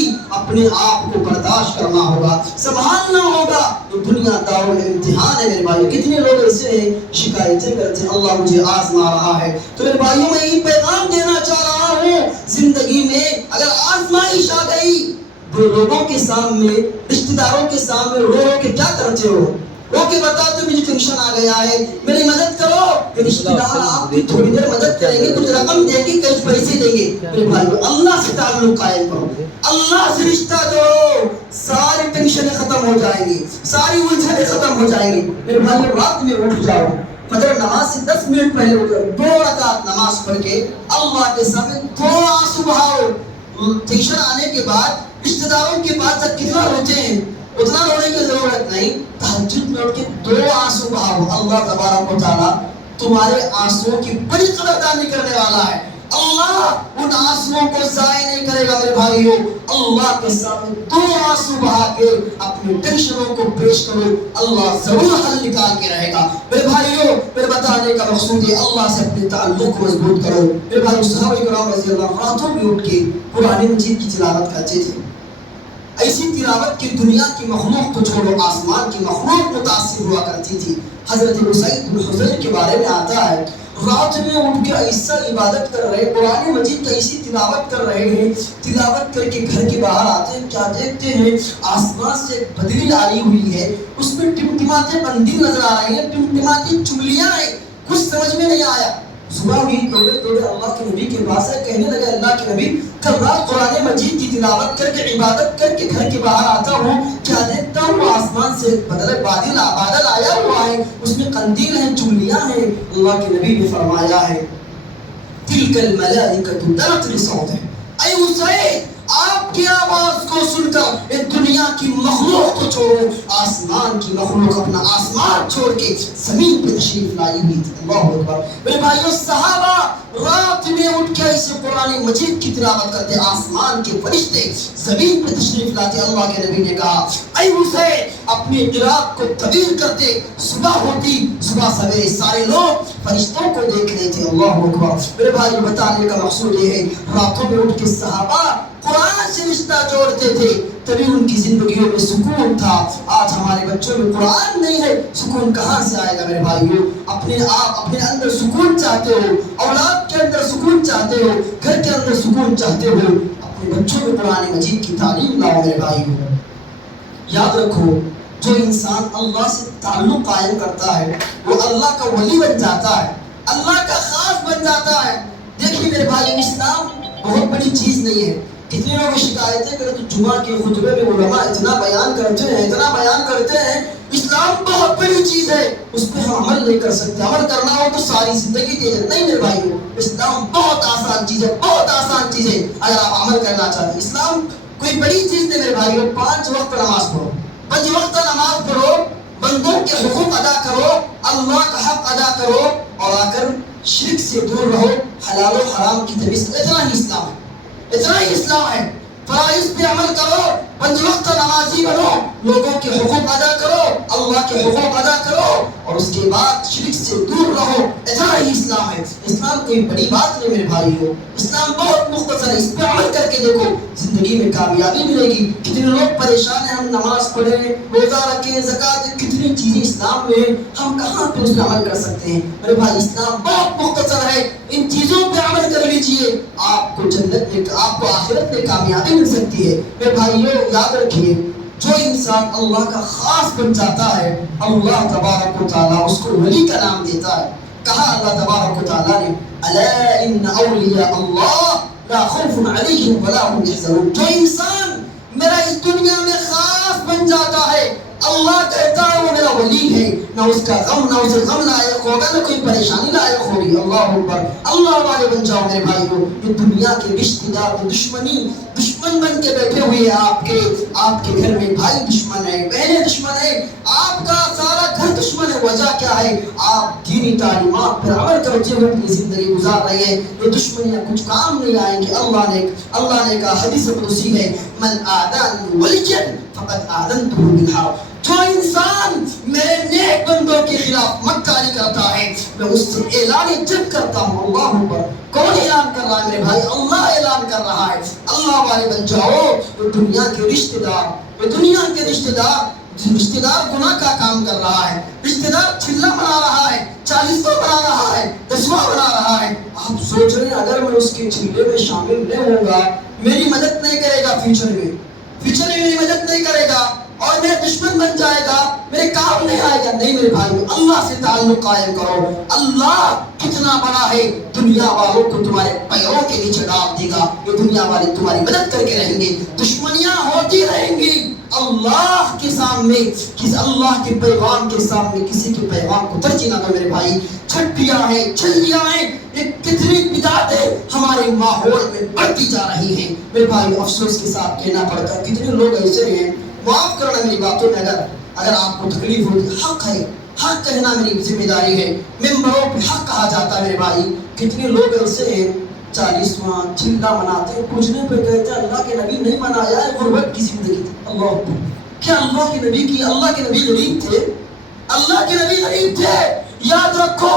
اپنے آپ کو برداشت کرنا ہوگا، سنبھالنا ہوگا۔ یہ دنیا دار امتحان ہے میرے بھائی۔ کتنے لوگ ایسے ہیں شکایتیں کرتے ہیں اللہ مجھے آزما رہا ہے۔ تو میرے بھائیوں میں یہ پیغام دینا چاہ رہا ہوں، زندگی میں اگر آزمائش آ گئی، دو لوگوں کے سامنے، رشتہ داروں کے سامنے رو رو کے کیا کرتے ہو؟ رو کے بتاتے مجھے ٹینشن آ گیا ہے، میری مدد کرو۔ کہ رشتہ دار آپ کی تھوڑی دیر مدد کریں گے، کچھ رقم دیں گے، کچھ پیسے دیں گے۔ میرے بھائیو اللہ سے تعلق قائم کرو، اللہ سے رشتہ جوڑو، ساری ٹینشنیں ختم ہو جائیں گی، ساری الجھنیں ختم ہو جائیں گی۔ میرے بھائیو رات میں اٹھ جاؤ، فجر نماز سے 10 منٹ پہلے اٹھ جاؤ، 2 رکعت نماز پڑھ کے اللہ کے سامنے دو آنسو بہاؤ۔ ٹینشن آنے کے بعد رشتہ داروں کے پاس جب کتنا روتے ہیں اتنا رونے کی ضرورت نہیں، تہجد میں اٹھ کے 2 آنسو بہاؤ۔ اللہ تبارک و تعالیٰ تمہارے آنسوؤں کی بڑی قدردانی کرنے والا ہے۔ اللہ ان آنسوؤں کو ضائع نہیں کرے گا میرے بھائیوں۔ اللہ کے سامنے 2 آنسو بہا کے اپنی ٹینشنوں کو پیش کرو، اللہ ضرور حل نکال کے رہے گا۔ میرے بھائیوں میرے بتانے کا مقصود ہے اللہ سے اپنے تعلق کو مضبوط کرو۔ میرے بھائیوں صحابہ کرام رضی اللہ عنہ راتوں میں اٹھ کے قرآن مجید کی تلاوت کرتے تھے۔ ایسی تلاوت کی دنیا کی مخلوق کو چھوڑو، آسمان کی مخلوق متاثر ہوا کرتی تھی۔ حضرت اسید بن حضیر کے بارے میں آتا ہے رات میں اٹھ کے ایسا عبادت کر رہے، قرآن مجید کا ایسی تلاوت کر رہے ہیں، تلاوت کر کے گھر کے باہر آتے ہیں، کیا دیکھتے ہیں آسمان سے ایک بدلی آئی ہوئی ہے، اس میں ٹمٹماتے قندیل نظر آ رہے ہیں، ٹمٹماتی چنگلیاں ہیں۔ کچھ سمجھ میں نہیں آیا، صبح ہوئی، دوڑے دوڑے اللہ کے نبی کے پاس ہے، کہنے لگے اللہ کے نبی کل رات قرآن مجید کی تلاوت کر کے عبادت کر کے گھر کے باہر آتا ہوں، کیا دیکھتا ہوں آسمان سے بادل آیا ہوا ہے، اس میں قندیل ہیں، چنگلیاں ہیں۔ اللہ کے نبی نے فرمایا ہے تلک الملائکۃ تنطق صوتہ، اے اسید آپ کی آواز کو سن کر اس دنیا کی مخلوق کو چھوڑو، آسمان کی مخلوق اپنا آسمان چھوڑ کے زمین پہ تشریف لائی ہوئی تھی۔ اللہ اکبر۔ میرے بھائیوں صحابہ رات میں اٹھ کے اسے قرآن مجید کی تلاوت کرتے، آسمان کے فرشتے زمین پہ تشریف لاتے۔ اللہ کے نبی نے کہا اے اسید اپنی قرات کو طویل کرتے، صبح ہوتی، صبح سویرے سارے لوگ فرشتوں کو دیکھ رہے تھے۔ اللہ اکبر۔ میرے بھائی بتانے کا مقصود یہ ہے راتوں میں اٹھ کے صحابہ قرآن سے رشتہ جوڑتے تھے، تبھی ان کی زندگیوں میں سکون تھا۔ آج ہمارے بچوں میں قرآن نہیں ہے، سکون کہاں سے آئے گا؟ میرے بھائیوں اپنے اندر سکون چاہتے ہو، اولاد کے اندر سکون چاہتے ہو، گھر کے اندر سکون چاہتے ہو، اپنے بچوں میں قرآن مجید کی تعلیم لاؤ۔ میرے بھائیوں یاد رکھو جو انسان اللہ سے تعلق قائم کرتا ہے وہ اللہ کا ولی بن جاتا ہے، اللہ کا خاص بن جاتا ہے۔ دیکھیے میرے بھائی اسلام بہت بڑی چیز نہیں ہے۔ کتنے لوگ شکایتیں کرتے تو جمعہ کے خطبے میں علماء اتنا بیان کرتے ہیں اسلام بہت بڑی چیز ہے، اس پہ ہم عمل نہیں کر سکتے، عمل کرنا ہو تو ساری زندگی دے دیں۔ نہیں میرے بھائیو اسلام بہت آسان چیز ہے، بہت آسان چیز ہے اگر آپ عمل کرنا چاہتے ہیں۔ اسلام کوئی بڑی چیز نہیں میرے بھائیو۔ 5 وقت نماز پڑھو، 5 وقت نماز پڑھو، بندوں کے حقوق ادا کرو، اللہ کا حق ادا کرو، اور آ کر شرک سے دور رہو، حلال و حرام کی تمیز۔ اتنا ہی اسلام ہے، اتنا ہی اسلام ہے۔ فرائض پہ عمل کرو، 5 وقت نمازی بنو، لوگوں کے حقوق ادا کرو، اللہ کے حقوق ادا کرو، اور اس کے بعد شرک سے دور رہو۔ اتنا ہی اسلام ہے۔ اسلام کوئی بڑی بات نہیں میرے بھائیو، اسلام بہت مختصر ہے۔ اس پہ عمل کر کے دیکھو زندگی میں کامیابی ملے گی۔ کتنے لوگ پریشان ہیں، ہم نماز پڑھیں، روزہ رکھیں، زکات دیں، کتنی چیزیں اسلام میں ہیں، ہم کہاں پہ اس پہ عمل کر سکتے ہیں؟ میرے بھائی اسلام بہت مختصر ہے، ان چیزوں پہ عمل کر لیجئے، آپ کو جنت میں، آپ کو آخرت میں کامیابی مل سکتی ہے۔ میرے بھائیو یاد رکھیے جو انسان اللہ کا خاص بن جاتا ہے اللہ تبارک و تعالیٰ اس کو ولی کا نام دیتا ہے۔ کہا اللہ تبارک و تعالیٰ نے الا ان اولیاء اللہ لا خوف علیہم ولا هم یحزنون۔ جو انسان میرا اس دنیا میں خاص بن جاتا ہے، اللہ کہتا ہے وہ میرا ولی ہے، نہ اس کا غم، نہ اسے غم لائق ہوگا، نہ کوئی پریشانی لائق ہوگی۔ اللہ اکبر۔ اللہ والے بن جاؤ میرے بھائیو۔ یہ دنیا کے رشتہ دار دشمن بن کے بیٹھے ہوئے ہیں، آپ کے گھر میں بھائی دشمن ہے، بہنیں دشمن ہے، آپ کا سارا گھر دشمن ہے۔ وجہ کیا ہے؟ آپ دینی تعلیمات پر عمل کرتے ہوئے اپنی زندگی گزار رہے ہیں۔ یہ دشمنیاں کچھ کام نہیں آئیں گے۔ اللہ نے کہا حدیث قدسی ہے من آذانی ولیا فقد آذنته بالحرب۔ جو انسان میرے نیک بندوں کے خلاف مکاری کرتا ہے میں اس سے اعلان جنگ کرتا ہوں۔ اللہ اکبر۔ کون اعلان اعلان کر رہا ہے میرے بھائی، اللہ اعلان کر رہا ہے اللہ والے بن جاؤ۔ وہ دنیا کے رشتہ دار، وہ دنیا کے رشتہ دار گناہ کا کام کر رہا ہے، رشتہ دار چلہ بنا رہا ہے، 40واں بنا رہا ہے، 10واں بنا رہا ہے۔ آپ سوچ رہے ہیں اگر میں اس کے چلے میں شامل نہیں ہوں گا میری مدد نہیں کرے گا، فیوچر میں میری مدد نہیں کرے گا اور میرا دشمن بن جائے گا، میرے کام نہیں آئے گا۔ نہیں میرے بھائی، اللہ سے تعلق قائم کرو۔ اللہ کتنا بڑا ہے، دنیا والوں کو تمہارے پیروں کے نیچے ڈال دے گا، یہ دنیا والے تمہاری مدد کر کے رہیں گے، دشمنیاں ہوتی رہیں گی۔ اللہ کے سامنے، اللہ کے پیغام کے سامنے کسی کے پیغام کو ترجیح نہ دو میرے بھائی۔ چھٹیاں ہیں، چھلیاں ہیں، یہ کتنی بدعتیں ہمارے ماحول میں بڑھتی جا رہی ہیں میرے بھائی۔ افسوس کے ساتھ کہنا پڑتا ہے کتنے لوگ ایسے ہیں، معاف کرنا میری باتوں میں اگر آپ کو تکلیف ہوتی، حق ہے، حق کہنا میری ذمہ داری ہے، ممبروں پہ حق کہا جاتا ہے میرے بھائی۔ کتنے لوگ ایسے ہیں 40واں چلہ مناتے ہیں، پوچھنے پہ کہتے ہیں اللہ کے نبی نہیں منایا ہے، غربت کی زندگی تھی۔ اللہ کیا اللہ کے نبی غریب تھے؟ اللہ کے نبی غریب تھے۔ یاد رکھو،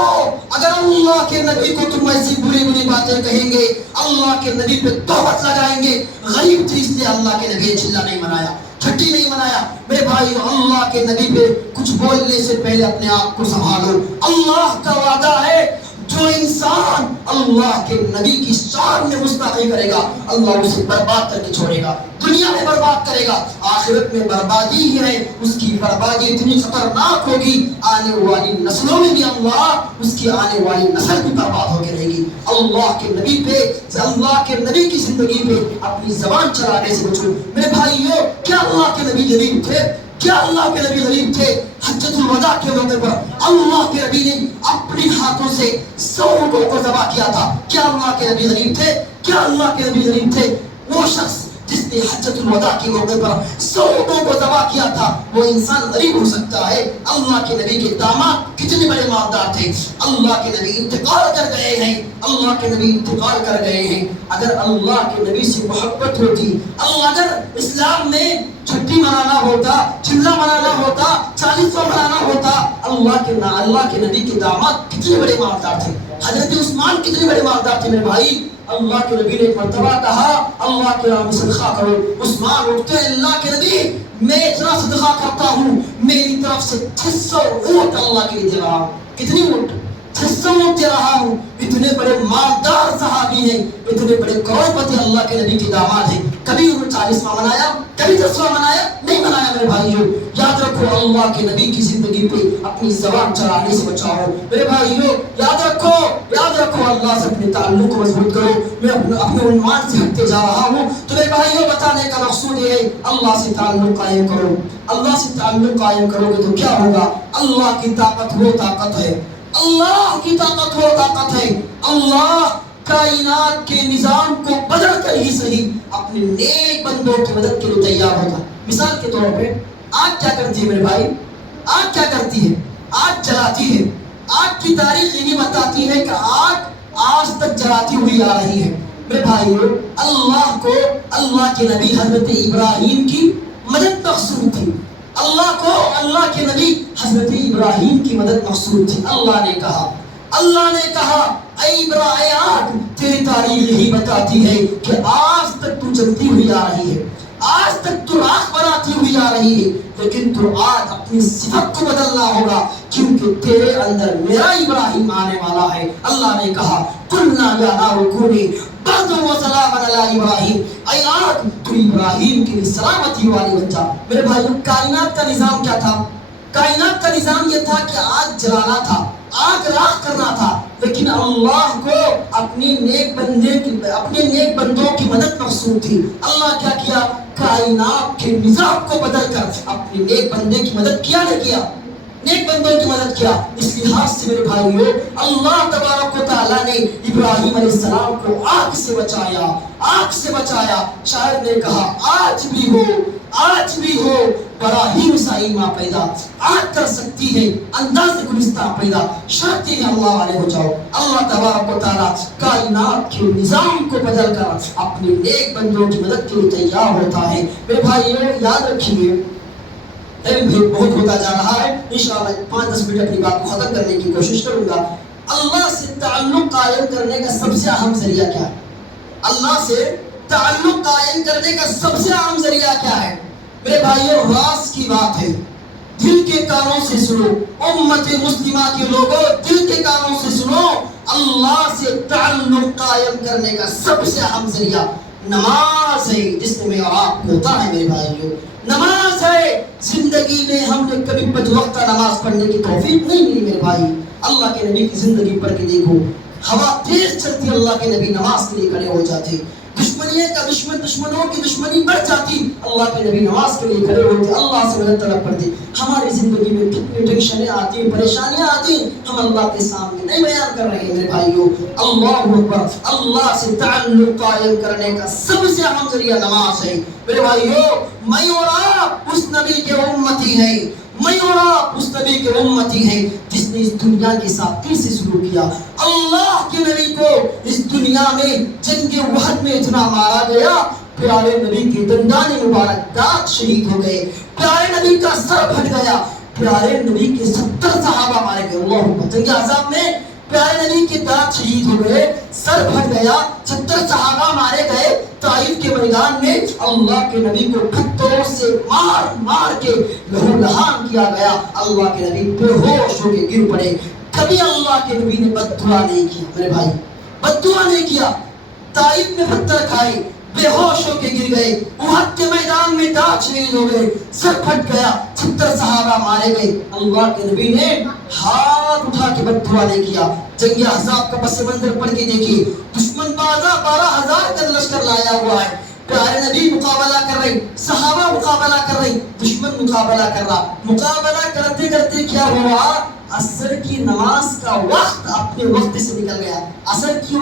اگر اللہ کے نبی کو تم ایسی بری باتیں کہیں گے، اللہ کے نبی پہ تہمت لگائیں گے، غریب تھے اس لیے اللہ کے نبی نے چلہ نہیں منایا، چھٹی نہیں منایا۔ میرے بھائی، اللہ کے نبی پہ کچھ بولنے سے پہلے اپنے آپ کو سنبھالو۔ اللہ کا وعدہ ہے جو انسان اللہ کے نبی کی شان میں گستاخی کرے گا اللہ اسے برباد کر کے چھوڑے گا، دنیا میں برباد کرے گا، آخرت میں بربادی ہی ہے۔ اس کی بربادی اتنی خطرناک ہوگی، آنے والی نسلوں میں بھی اللہ اس کی آنے والی نسل بھی برباد ہو کے رہے گی۔ اللہ کے نبی پہ، اللہ کے نبی کی زندگی پہ اپنی زبان چلانے سے بچو میرے بھائیو۔ کیا اللہ کے نبی غریب تھے؟ کیا اللہ کے نبی غریب تھے؟ حجۃ الوداع کے موقع پر اللہ کے نبی نے اپنے ہاتھوں سے 100 اونٹوں کو ذبح کیا تھا۔ کیا اللہ کے نبی غریب تھے؟ کیا اللہ کے نبی غریب تھے؟ وہ شخص جس نے حجۃ الوداع کے موقع پر 100 اونٹوں کو ذبح کیا تھا، وہ انسان غریب ہو سکتا ہے؟ اللہ کے نبی کے داماد کتنے بڑے مالدار تھے۔ اللہ کے نبی انتقال کر گئے ہیں، اللہ کے نبی انتقال کر گئے ہیں۔ اگر اللہ کے نبی سے محبت ہوتی، اگر اسلام میں چھٹی منانا ہوتا، چلہ منانا ہوتا، 40واں منانا ہوتا، اللہ کے نبی کے داماد کتنے بڑے مالدار تھے۔ حضرت عثمان کتنے بڑے مالدار تھے میرے بھائی۔ اللہ کے نبی نے ایک مرتبہ کہا اللہ کے نام میں صدقہ کرو۔ عثمان اٹھتے ہیں، اللہ کے نبی میں اتنا صدقہ کرتا ہوں، میری طرف سے 600 اونٹ اللہ کے لیے دے رہا ہوں۔ کتنی اونٹ؟ 600 اونٹ دے رہا ہوں۔ اتنے بڑے مالدار صحابی ہیں، اتنے بڑے کروڑپتی اللہ کے نبی کے داماد ہیں، کبھی انہوں نے 40واں منایا، کبھی 10واں منایا نہیں منایا میرے بھائیو۔ یاد رکھو، اللہ کے نبی کی زندگی پہ اپنی زبان چلانے سے بچاؤ میرے بھائیو۔ یاد رکھو اللہ سے اپنے تعلق کو مضبوط کرو۔ میں اپنے عنوان سے ہٹتے جا رہا ہوں تو میرے بھائیو بتانے کا مقصود یہ ہے اللہ سے تعلق قائم کرو۔ اللہ سے تعلق قائم کرو گے تو کیا ہوگا؟ اللہ کی طاقت وہ طاقت ہے، اللہ کی طاقت وہ طاقت ہے، اللہ کائنات کے نظام کو بدل کر ہی صحیح اپنے نیک بندوں کی مدد کے لیے تیار ہوتا ہے۔ مثال کے طور پہ آگ کیا کرتی ہے میرے بھائی؟ آگ کیا کرتی ہے؟ آگ جلاتی ہے۔ آگ کی تاریخ یہ بتاتی ہے کہ آگ آج تک جلاتی ہوئی آ رہی ہے میرے بھائیو۔ اللہ کو اللہ کے نبی حضرت ابراہیم کی مدد مقصود تھی، اللہ کو اللہ کے نبی حضرت ابراہیم کی مدد مقصود تھی۔ اللہ نے کہا اے آگ، تیری تاریخ یہی بتاتی ہے کہ آج تک تو جلتی ہوئی آ رہی ہے، آج تک تو راکھ بناتی ہوئی آ رہی ہے، لیکن تو آج اپنی صفت کو بدلنا ہوگا کیونکہ تیرے اندر میرا ابراہیم آنے والا ہے۔ اللہ نے کہا قلنا یا نار کونی بردا وسلاما علی ابراہیم، اے آگ تو ابراہیم کے لیے سلامتی والی بن جا۔ میرے بھائیو، کائنات کا نظام کیا تھا؟ کائنات کا نظام یہ تھا کہ آگ جلانا تھا، آگ راکھ کرنا تھا، لیکن اللہ کو اپنے نیک بندوں کی مدد مقصود تھی۔ اللہ کیا کیا؟ کائنات کے نظام کو بدل کر اپنے نیک بندے کی مدد کیا نہیں کیا؟ نیک بندوں کی مدد کیا۔ اس لحاظ سے میرے بھائیو، اللہ تبارک و تعالیٰ نے ابراہیم علیہ السلام کو آگ سے بچایا، آگ سے بچایا۔ شاعر نے کہا آج بھی ہو براہیم سائیمہ پیدا، آگ کر سکتی ہے انداز گلستہ پیدا، شرط ہے اللہ والے ہو جاؤ۔ اللہ تبارک و تعالیٰ کائنات کے نظام کو بدل کر اپنے نیک بندوں کی مدد کے لیے تیار ہوتا ہے۔ میرے بھائیو یاد رکھیے، ٹائم بھی بہت ہوتا جا رہا ہے، انشاءاللہ 5-10 منٹ اپنی بات کو ختم کرنے کی کوشش کروں گا۔ اللہ سے تعلق قائم کرنے کا سب سے اہم ذریعہ کیا ہے؟ اللہ سے تعلق قائم کرنے کا سب سے اہم ذریعہ کیا ہے؟ میرے بھائیوں، راز کی بات ہے، دل کے کانوں سے سنو، امت مسلمہ کے لوگوں دل کے کانوں سے سنو، اللہ سے تعلق قائم کرنے کا سب سے اہم ذریعہ نماز ہے، جس میں آپ ہوتا ہے میرے بھائیوں، نماز ہے۔ زندگی میں ہم نے کبھی 5 وقت نماز پڑھنے کی توفیق نہیں ملی میرے بھائی۔ اللہ کے نبی کی زندگی پڑھ کے دیکھو، ہوا تیز چلتی، اللہ کے نبی نماز کے لیے کھڑے ہو جاتے، دشمنوں کی دشمنی بڑھ جاتی، اللہ کے نبی نماز کے لیے کھڑے ہوتے، اللہ سے مدد طلب کرتے۔ ہماری زندگی میں کتنی ٹینشنیں آتی ہیں، پریشانیاں آتی ہیں، ہم اللہ کے سامنے نہیں بیان کر رہے ہیں میرے بھائیوں۔ اللہ اکبر، اللہ سے تعلق قائم کرنے کا سب سے اہم ذریعہ نماز ہے میرے بھائیوں۔ میں اور آپ اس نبی کے امتی ہیں، میں اور آپ اس نبی کے امتی ہیں جس نے اس دنیا کے ساتھ کیسے سلوک کیا۔ اللہ کے نبی کو اس دنیا میں جنگ احد میں اتنا مارا گیا، پیارے نبی کے دندان مبارک دانت شہید ہو گئے، پیارے نبی کا سر پھٹ گیا، پیارے نبی کے 70 صحابہ مارے گئے۔ اللہ اکبر، جنگ احزاب میں پیارے نبی کے دانت شہید ہو گئے، سر پھٹ گیا، 70 صحابہ مارے گئے۔ طائف کے میدان میں اللہ کے نبی کو پتھروں سے مار کے لہو لہان کیا گیا، اللہ کے نبی بے ہوش ہو کے گر پڑے۔ کبھی اللہ کے نبی نے بد دعا نہیں کیا میرے بھائی، بد دعا نہیں کیا۔ طائف میں پتھر کھائے، بے ہوش ہو کے گر گئے، احد کے میدان میں دانت شہید ہو گئے، سر پھٹ گیا، 70 صحابہ مارے گئے۔ اللہ کے نبی نے ہاتھ اٹھا کے بد دعا نہیں کیا۔ جنگ احزاب کا پس منظر پڑھ کے دیکھیے، دشمن 12,000 کا لشکر لایا ہوا ہے، پیارے نبی مقابلہ کر رہے، صحابہ مقابلہ کر رہے، دشمن مقابلہ کر رہا۔ مقابلہ کرتے کرتے کیا ہوا؟ عصر کی نماز کا وقت اپنے وقت سے نکل گیا۔ عصر کی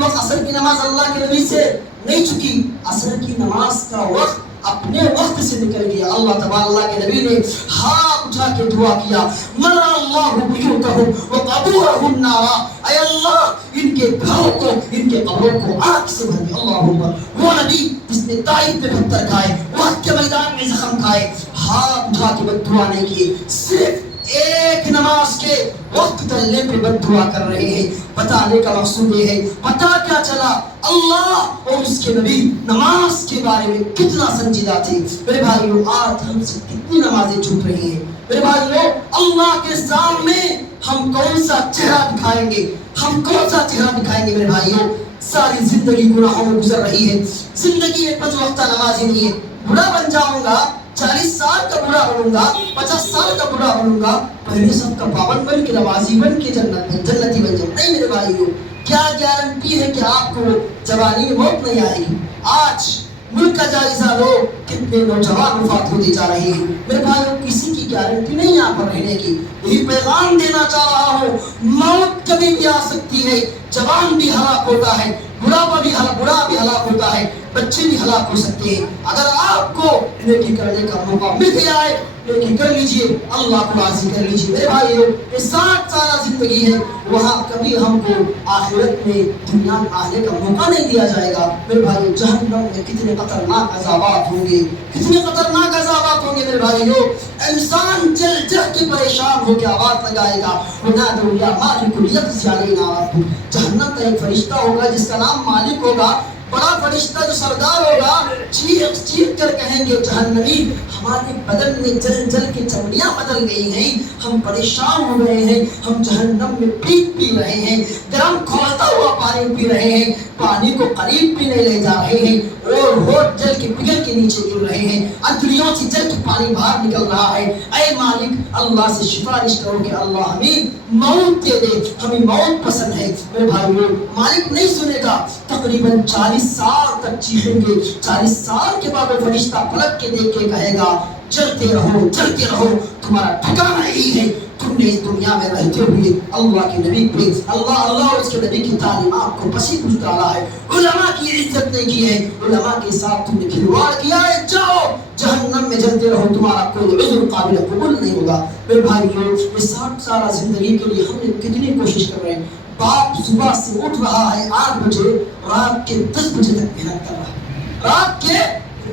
نماز اللہ کے نبی سے نہیں چکی، عصر کی نماز کا وقت اپنے وقت سے نکل گیا۔ اللہ کے نبی نے ہاتھ اٹھا کے دعا کیا، مَلَا اللَّهُ بُيُوتَهُمْ وَقَبُورَهُمْ نَارًا، اے اللہ ان کے گھروں کو، ان کے قبروں کو آگ سے بھر دے۔ اللہ اکبر، وہ نبی جس نے طائف میں پتھر کھائے، وقت کے میدان میں زخم کھائے، ہاتھ اٹھا کے بد دعا نہیں کی، صرف ایک نماز کے وقت ڈلنے پہ بد دعا کر رہے ہیں۔ بتانے کا مقصود یہ ہے، پتہ کیا چلا اللہ اور اس کے نبی نماز کے بارے میں کتنا سنجیدہ تھے۔ میرے بھائیوں، آج ہم سے کتنی نمازیں چھوٹ رہی ہیں میرے بھائیوں۔ اللہ کے سامنے ہم کون سا چہرہ دکھائیں گے، ہم کون سا چہرہ دکھائیں گے میرے بھائیوں؟ ساری زندگی گناہوں میں گزر رہی ہے، زندگی میں 5 وقت نماز ہی نہیں ہے، بڑا بن جاؤں گا، 40 سال کا بڑا بنوں گا، 50 سال کا بڑا بنوں گا، پہلے سب کا پابند بن کے، نمازی بن کے جنتی بن جاؤں۔ نہیں میرے بھائیوں، کیا گارنٹی ہے کہ آپ کو جوانی میں موت نہیں آئے گی؟ آج ملک کا جائزہ لو، کتنے نوجوان وفات ہوتے جا رہے ہیں میرے بھائیوں، کسی کی گارنٹی نہیں یہاں پر رہنے کی۔ یہی پیغام دینا چاہ رہا ہوں، موت کبھی بھی آ سکتی ہے، جوان بھی ہلاک ہوتا ہے، بڑا بھی ہلاک ہوتا ہے، بچے بھی ہلاک ہو سکتے ہیں۔ اگر آپ کو نیکی کرنے کا موقع مل گیا ہے، نیکی کر لیجئے، اللہ کو راضی کر لیجئے میرے بھائیوں۔ یہ 60 سالہ زندگی ہے، وہاں کبھی ہم کو آخرت میں دنیا میں آنے کا موقع نہیں دیا جائے گا میرے بھائیوں۔ جہنم میں کتنے خطرناک عذابات ہوں گے، کتنے خطرناک عذابات ہوں گے میرے بھائیوں۔ انسان جل جل کے پریشان ہو کے آواز لگائے گا، وَنَادَوْا يَا مَالِكُ لِيَقْضِ عَلَيْنَا رَبُّكَ۔ جہنم کا ایک فرشتہ ہوگا جس کا نام مالک ہوگا، بڑا فرشتہ جو سردار ہوگا، چیخ چیخ کر کہیں گے، جہنمی ہمارے بدن میں جل جل کے چمڑیاں بدل گئی ہیں، ہم پریشان ہو گئے ہیں، ہم جہنم میں پیٹ پی رہے ہیں، گرم کھولتا ہوا پانی پی رہے ہیں، پانی کو قریب بھی نہیں لے جا رہے ہیں، اور ہوٹ جل کے پگھل کے نیچے گر رہے ہیں، انتڑیوں سے جل کے پانی باہر نکل رہا ہے۔ اے مالک، اللہ سے سفارش کرو کہ اللہ ہمیں موت دے دے، ہمیں موت پسند ہے میرے بھائیوں۔ مالک نہیں سنے گا، تقریباً 40 سال تک چیخیں گے، 40 سال کے بعد وہ فرشتہ پلٹ کے دیکھ کے کہے گا، چلتے رہو، تمہارا ٹھکانہ یہی ہے، تم نے اس دنیا میں رہتے ہوئے اللہ کے نبی پہ، اللہ اور اس کے نبی کی تعلیمات کو پسی کچھ ڈالا ہے، علماء کی عزت نہیں کی ہے، علماء کے ساتھ تم نے کھلواڑ کیا ہے، جاؤ جہنم میں جلتے رہو، تمہارا کوئی عذر قابل قبول نہیں ہوگا میرے بھائیوں۔ یہ 60 سالہ زندگی کے لیے ہم نے کتنی کوشش کر رہے ہیں۔ باپ صبح سے اٹھ رہا ہے 8 بجے، رات کے 10 بجے تک محنت کر رہا ہے، رات کے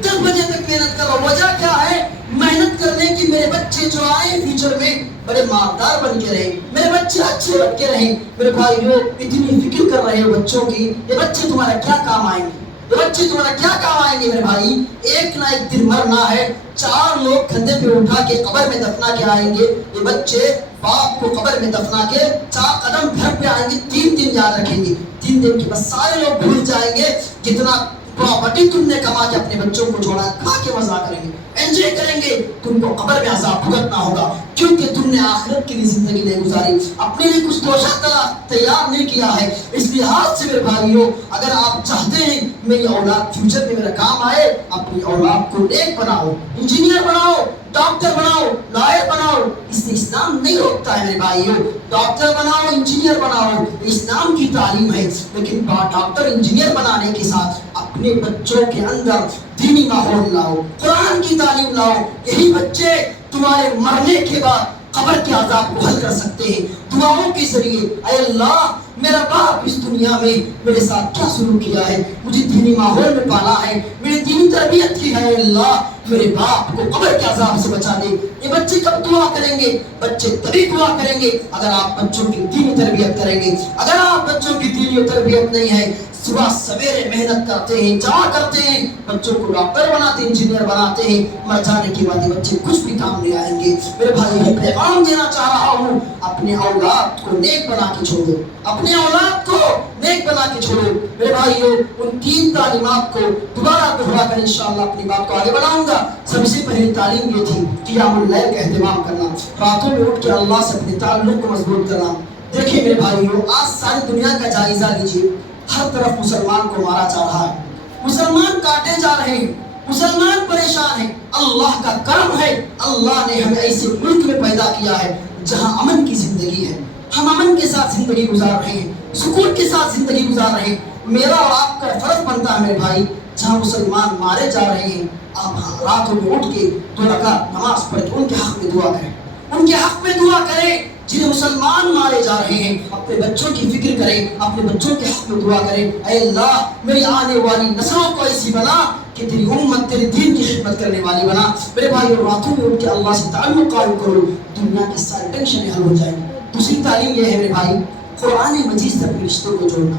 10 بجے تک محنت کر رہا ہے۔ وجہ کیا ہے؟ محنت کر لیں کہ میرے بچے جو آئے فیوچر میں بڑے مالدار بن کے رہیں، میرے بچے اچھے بن کے رہیں۔ میرے بھائیو اتنی فکر کر رہے ہو بچوں کی، یہ بچے تمہارا کیا کام آئیں گے؟ یہ بچے تمہارا کیا کام آئیں گے میرے بھائی؟ ایک نہ ایک دن مرنا ہے، 4 لوگ کندھے پہ اٹھا کے قبر میں دفنا کے آئیں گے۔ یہ بچے باپ کو قبر میں دفنا کے 4 قدم گھر پہ آئیں گے، 3 دن یاد رکھیں گے۔ 3 دن کے بعد سارے لوگ بھول جائیں گے جتنا پراپرٹی تم نے کما کے اپنے بچوں کو چھوڑا، کھا کے مزہ کریں گے، انجوائے کریں گے۔ تم کو قبر میں عذاب بھگتنا ہوگا کیونکہ تم نے آخرت کے لیے زندگی نہیں گزاری، اپنے لیے کچھ توشہ تیار نہیں کیا ہے۔ اس لحاظ سے میرے بھائیوں، اگر آپ چاہتے ہیں میری اولاد فیوچر میں میرا کام آئے، اپنی اولاد کو نیک بناؤ، انجینئر بناؤ، ڈاکٹر بناؤ، لائر بناؤ۔ اس سے اسلام نہیں روکتا ہے میرے بھائیوں، ڈاکٹر بناؤ، انجینئر بناؤ، اسلام کی تعلیم ہے۔ لیکن ڈاکٹر انجینئر بنانے کے ساتھ اپنے بچوں کے اندر دینی ماحول لاؤ، قرآن کی تعلیم لاؤ۔ یہی بچے تمہارے مرنے کے بعد قبر کے عذاب کو حل کر سکتے ہیں دعاؤں کے ذریعے۔ اے اللہ، میرا باپ اس دنیا میں میرے ساتھ کیا سلوک کیا ہے، مجھے دینی ماحول میں پالا ہے، میری دینی تربیت کی ہے، اے اللہ میرے باپ کو قبر کے عذاب سے بچا دے۔ یہ بچے کب دعا کریں گے؟ بچے تبھی دعا کریں گے اگر آپ بچوں کی دینی تربیت کریں گے۔ اگر آپ بچوں کی دینی تربیت نہیں ہے، صبح سویرے محنت کرتے ہیں، جمع کرتے ہیں، بچوں کو ڈاکٹر بناتے ہیں، انجینئر بناتے ہیں، مر جانے کے بعد یہ بچے کچھ بھی کام نہیں آئیں گے۔ میرے بھائی یہ پیغام دینا چاہ رہا ہوں، اپنے اولاد کو نیک بنا کے چھوڑو، اپنے اولاد کو نیک بنا کے چھوڑو۔ میرے بھائیوں، ان 3 تعلیمات کو دوبارہ دہرا کر انشاءاللہ اپنی بات کو آگے بڑھاؤں گا۔ سب سے پہلی تعلیم یہ تھی قیام اللیل کا اہتمام کرنا، راتوں میں اٹھ کے اللہ سے اپنے تعلق کو مضبوط کرنا۔ دیکھیں میرے بھائیوں، آج ساری دنیا کا جائزہ لیجیے، ہر طرف مسلمان کو مارا جا رہا ہے، مسلمان کاٹے جا رہے ہیں، مسلمان پریشان ہیں۔ اللہ کا کرم ہے، اللہ نے ہمیں ایسے ملک میں پیدا کیا ہے جہاں امن کی زندگی ہے، ہم امن کے ساتھ زندگی گزار رہے ہیں، سکون کے ساتھ زندگی گزار رہے ہیں۔ میرا اور آپ کا فرض بنتا ہے میرے بھائی، جہاں مسلمان مارے جا رہے ہیں، آپ راتوں میں اٹھ کے 2 رکعت نماز پڑھ کے ان کے حق میں دعا کریں، ان کے حق میں دعا کریں۔ جنہیں مسلمان مارے جا رہے ہیں، اپنے بچوں کی فکر کریں، اپنے بچوں کے حق میں دعا کریں۔ اے اللہ میری آنے والی نسلوں کو ایسی بنا کہ تیری امت تیرے دین کی خدمت کرنے والی بنا۔ میرے بھائی راتوں میں اٹھ کے اللہ سے تعلق قائم کرو، دنیا کی ساری ٹینشنیں حل ہو جائیں۔ دوسری تعلیم یہ ہے میرے بھائی، قرآن مجید سے اپنے رشتوں کو جوڑنا،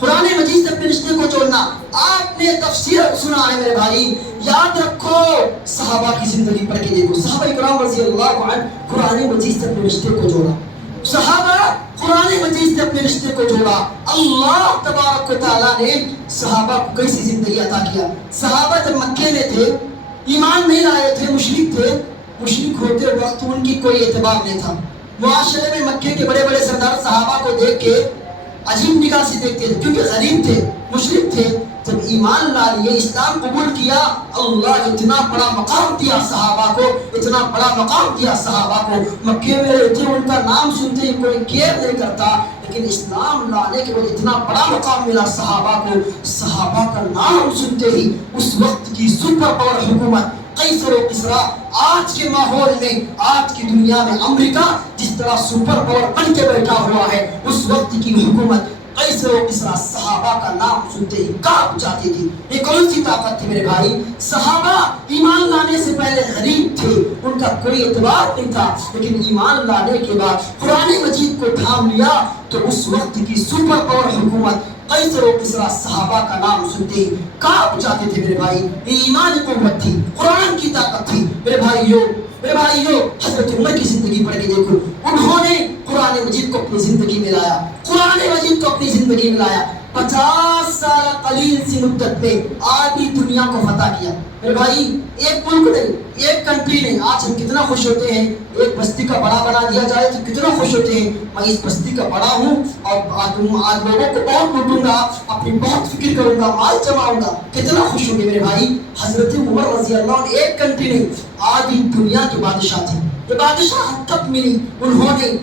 قرآن مجید سے اپنے رشتے کو جوڑنا۔ آپ نے تفسیر سنا ہے میرے بھائی، یاد رکھو صحابہ کی زندگی پڑھ کے دیکھو، صحابہ اکرام رضی اللہ عنہ قرآن مجید سے اپنے رشتے کو جوڑا، صحابہ قرآن مجید سے اپنے رشتے کو جوڑا۔ اللہ تبارک و تعالیٰ نے صحابہ کو کیسی زندگی عطا کیا۔ صحابہ جب مکے میں تھے، ایمان نہیں لائے تھے، مشرک تھے، مشرک ہوتے وقت ان کی کوئی اعتبار نہیں تھا۔ معاشرے میں مکے کے بڑے بڑے سردار صحابہ کو دیکھ کے عجیب نگاہ سے دیکھتے تھے، کیونکہ غریب تھے، مشرک تھے۔ جب ایمان لا لیے، اسلام قبول کیا، اللہ اتنا بڑا مقام دیا صحابہ کو، اتنا بڑا مقام دیا صحابہ کو۔ مکے میں رہتے ان کا نام سنتے ہی کوئی کیئر نہیں کرتا، لیکن اسلام لانے کے بعد اتنا بڑا مقام ملا صحابہ کو۔ صحابہ کا نام سنتے ہی اس وقت کی سپر پاور حکومت قیصر و کسریٰ، آج کے ماحول میں، آج کی دنیا میں امریکہ جس طرح سپر پاور بن کے بیٹھا ہوا ہے، اس وقت کی حکومت قیصر و کسریٰ صحابہ کا نام سنتے ہی کانپ جاتی تھی۔ یہ کون سی طاقت تھی میرے بھائی؟ صحابہ ایمان لانے سے پہلے غریب تھے، ان کا کوئی اعتبار نہیں تھا، لیکن ایمان لانے کے بعد قرآن مجید کو تھام لیا تو اس وقت کی سپر پاور حکومت قیصر و کسریٰ صحابہ کا نام سنتے ہی کانپ جاتے تھے میرے بھائی۔ یہ ایمان قوت تھی، قرآن کی طاقت تھی میرے بھائیوں۔ حضرت عمر کی زندگی پڑھ کے دیکھو، انہوں نے قرآن مجید کو اپنی زندگی میں لایا، قرآن مجید کو اپنی زندگی میں لایا۔ 50 سال قلیل سی مدت میں آدھی دنیا کو فتح کیا میرے بھائی۔ ایک ملک نہیں، ایک کنٹری نہیں۔ آج ہم کتنا خوش ہوتے ہیں، ایک بستی کا بڑا بنا دیا جائے تو کتنا خوش ہوتے ہیں، میں اس بستی کا بڑا ہوں اور آج لوگوں کو بہت لوٹوں گا، اپنی بہت فکر کروں گا، مال جماؤں گا، کتنا خوش ہوں گے میرے بھائی۔ حضرت عمر رضی اللہ عنہ ایک کنٹری نہیں، آدھی دنیا کے بادشاہ تھے۔ یہ بادشاہ تب ملی، انہوں نے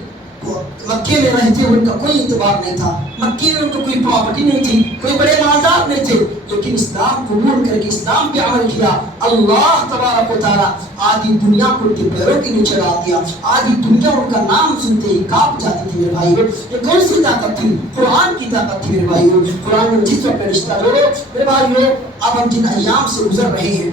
مکے میں رہتے ان کا کوئی اعتبار نہیں تھا، مکے میں ان کو کوئی پراپرٹی نہیں تھی، کوئی بڑے مالدار نہیں تھے، لیکن اسلام قبول کر کے اسلام پہ عمل کیا، اللہ تبارک و تعالیٰ آدھی دنیا کو ان کے پیروں کے نیچے ڈال دیا۔ آدھی دنیا ان کا نام سنتے ہی کانپ جاتی تھی میرے بھائیو۔ یہ کون سی طاقت تھی؟ قرآن کی طاقت تھی میرے بھائیو۔ قرآن میں جس وقت رشتہ جوڑو میرے بھائیو۔ اب ہم جن ایام سے گزر رہے ہیں،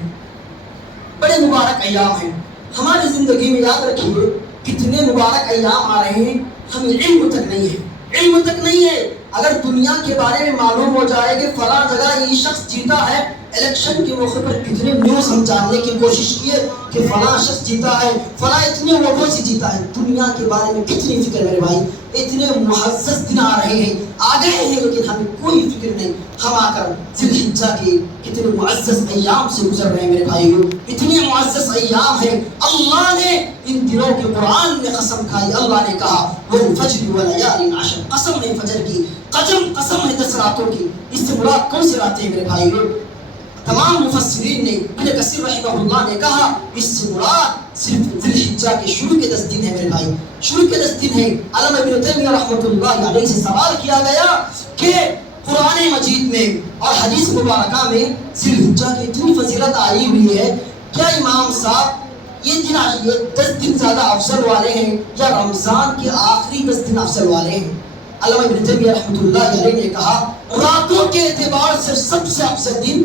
بڑے مبارک ایام ہیں ہماری زندگی میں. یاد رکھیے کتنے مبارک ایام آ رہے ہیں, ہمیں علم تک نہیں ہے, علم تک نہیں ہے. اگر دنیا کے بارے میں معلوم ہو جائے کہ فلاں جگہ یہ شخص جیتا ہے, الیکشن کے موقع پر کتنے نیوز ہم جاننے کی کوشش کیے کہ فلاں شخص جیتا ہے, فلاں اتنے ووٹوں سے جیتا ہے. دنیا کے بارے میں کتنی فکر میرے بھائی, اتنے معزز دن آ رہے ہیں, آ گئے ہیں, لیکن ہمیں کوئی فکر نہیں. ہم آ کر ذی الحجہ کے کتنے معزز ایام سے گزر رہے ہیں میرے بھائیو, اتنے معزز ایام ہیں. اللہ نے ان دنوں کے قرآن میں قسم کھائی, اللہ نے کہا والفجر ولیال عشر, قسم ہے فجر کی, قسم ہے 10 راتوں کی. اس سے مراد کون سی راتیں ہیں میرے بھائیو؟ تمام مفسرین نے, ابن کثیر رحمہ اللہ نے کہا اس سے مراد صرف ذی الحجہ کے شروع کے 10 دن ہے میرے بھائی, شروع کے 10 دن ہیں. علامہ ابن تیمیہ رحمۃ اللہ علیہ سے سوال کیا گیا کہ قرآن مجید میں اور حدیث مبارکہ میں ذی الحجہ کی اتنی فضیلت آئی ہوئی ہے, کیا امام صاحب یہ 10 دن زیادہ افضل والے ہیں یا رمضان کے آخری 10 دن افضل والے ہیں؟ علامہ ابن تیمیہ رحمۃ اللہ علیہ نے کہا راتوں کے اعتبار سے سب سے افضل دن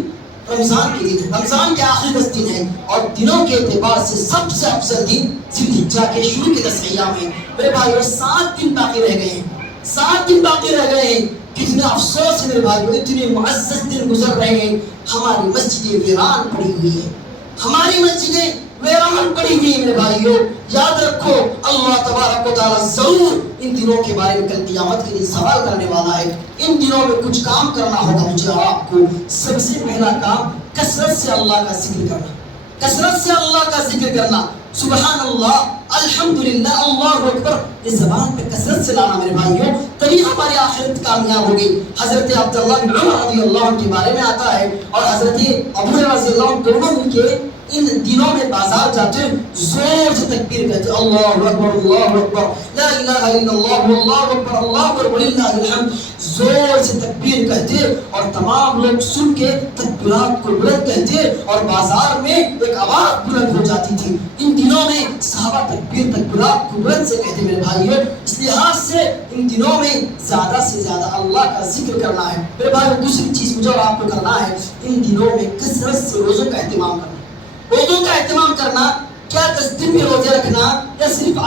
رمضان کے دن ہے, رمضان کے آخری 10 دن ہیں, اور دنوں کے اعتبار سے سب سے افضل دن ذی الحجہ کے شروع کے 10 ایام ہیں. میرے بھائیو 7 دن باقی رہ گئے ہیں, 7 دن باقی رہ گئے ہیں. کتنے افسوس ہے میرے بھائیو, اتنے معزز دن گزر رہے ہیں, ہماری مسجدیں ویران پڑی ہوئی ہیں, ہماری مسجدیں ویران پڑی ہوئی ہیں. میرے بھائیو یاد رکھو اللہ تبارک و تعالیٰ ضرور ان دنوں کے بارے میں کل قیامت کے دن سوال کرنے والا ہے. ان دنوں میں کچھ کام کرنا ہوگا مجھے اور آپ کو. سب سے پہلا کام کثرت سے اللہ کا ذکر کرنا, کثرت سے اللہ کا ذکر کرنا. سبحان اللہ, الحمدللہ, اللہ اکبر, اس زبان پہ کثرت سے لانا میرے بھائیوں, تبھی ہماری آخرت کامیاب ہوگی. حضرت عبداللہ بن عمر رضی اللہ عنہ کے بارے میں آتا ہے اور حضرت ابو ہریرہ رضی اللہ عنہ دونوں مل کے ان دنوں میں بازار جاتے زور سے تکبیر کہتے اللہ اکبر, اللہ اکبر, لا الہ الا اللہ, اللہ اکبر, اللہ اکبر وللہ الحمد, زور سے تکبیر کہتے اور تمام لوگ سن کے تکبیرات کو بلند کہتے اور بازار میں ایک آواز بلند ہو جاتی تھی. ان دنوں میں صحابہ تکبیرات کو بلند سے کہتے میرے بھائیوں. اس لحاظ سے ان دنوں میں زیادہ سے زیادہ اللہ کا ذکر کرنا ہے میرے بھائیوں. دوسری چیز مجھے اور آپ کو کرنا ہے, ان دنوں میں کثرت سے روزوں کا اہتمام کرنا. روزوں کا اہتمام کرنا, کیا 10 دن میں روزے رکھنا یا صرف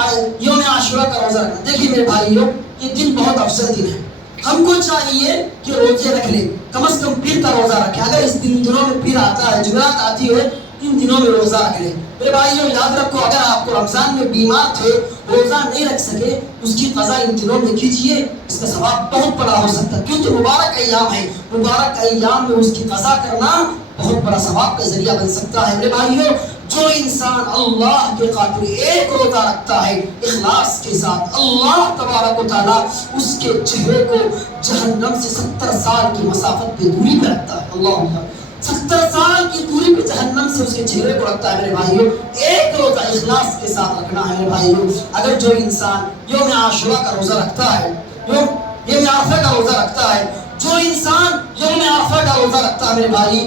یوم عاشورہ کا روزہ رکھنا؟ دیکھیے میرے بھائیوں یہ دن بہت افضل دن ہے, ہم کو چاہیے کہ روزے رکھ لیں, کم از کم پیر کا روزہ رکھیں. اگر اس دنوں میں پیر آتا ہے, جمعرات آتی ہے, ان دنوں میں روزہ رکھ لیں. میرے بھائیوں یاد رکھو اگر آپ کو رمضان میں بیمار تھے, روزہ نہیں رکھ سکے, اس کی قضا ان دنوں میں کیجیے, اس کا ثواب بہت بڑا ہو سکتا ہے, کیونکہ مبارک ایام ہے. مبارک ایام میں اس کی قضا کرنا بہت بڑا ثواب کا ذریعہ بن سکتا ہے. میرے بھائیوں جو انسان اللہ کے خاطر ایک روزہ رکھتا ہے اخلاص کے ساتھ, اللہ تبارک و تعالیٰ اس کے چہرے کو جہنم سے 70 سال کی مسافت پہ دوری پہ رکھتا ہے. اللہ اکبر, 70 سال کی دوری پہ جہنم سے اس کے چہرے کو رکھتا ہے. میرے بھائیوں ایک روزہ اخلاص کے ساتھ رکھنا ہے. میرے بھائیوں اگر جو انسان یوم عاشورہ کا روزہ رکھتا ہے, یوم عرفہ کا روزہ رکھتا ہے, جو انسان یوم عرفہ کا روزہ رکھتا ہے, میرے بھائی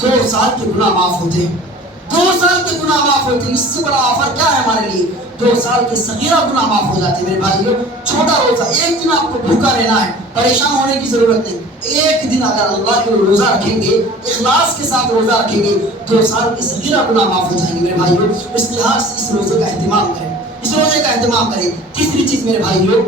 2 سال کے گناہ معاف ہوتے ہیں, 2 سال کے گناہ معاف ہوتے ہیں. اس سے بڑا آفر کیا ہے ہمارے لیے؟ 2 سال کے صغیرہ گناہ معاف ہو جاتے ہیں. میرے بھائیوں چھوٹا روزہ, ایک دن آپ کو بھوکا رہنا ہے, پریشان ہونے کی ضرورت نہیں. ایک دن اگر اللہ کے روزہ رکھیں گے, اخلاص کے ساتھ روزہ رکھیں گے, 2 سال کے صغیرہ گناہ معاف ہو جائیں گے. میرے بھائیوں اس لحاظ سے اس روزے کا اہتمام کریں, اس روزے کا اہتمام کریں. تیسری چیز میرے بھائیوں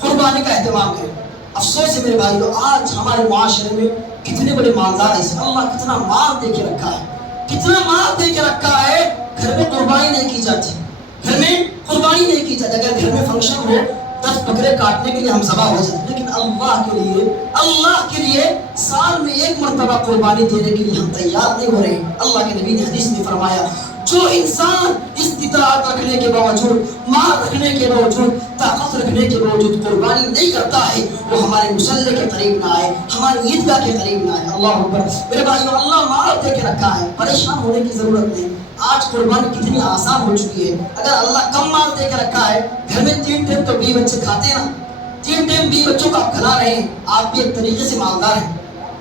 قربانی کا اہتمام کریں. افسوس ہے میرے بھائیوں آج ہمارے معاشرے میں کتنے بڑے مالدار ہیں, اللہ کتنا مال دے کے رکھا ہے, کتنا مال دے کے رکھا ہے, گھر میں قربانی نہیں کی جاتی, گھر میں قربانی نہیں کی جاتی. اگر گھر میں فنکشن ہو 10 بکرے کاٹنے کے لیے ہم ذبح ہو جاتے ہیں, لیکن اللہ کے لیے سال میں 1 مرتبہ قربانی دینے کے لیے ہم تیار نہیں ہو رہے ہیں. اللہ کے نبی نے حدیث میں فرمایا جو انسان استطاعت رکھنے کے باوجود, مال رکھنے کے باوجود, طاقت رکھنے کے باوجود قربانی نہیں کرتا ہے, وہ ہمارے مصلی کے قریب نہ آئے, ہماری عیدگاہ کے قریب نہ آئے. اللہ اکبر. میرے بھائیوں اللہ مال دے کے رکھا ہے, پریشان ہونے کی ضرورت نہیں. آج قربانی کتنی آسان ہو چکی ہے. اگر اللہ کم مال دے کے رکھا ہے, گھر میں 3 ٹائم تو 20 بچے کھاتے ہیں نا, 3 ٹائم 20 بچوں کو آپ کھلا رہے ہیں, آپ بھی ایک طریقے سے مالدار ہیں.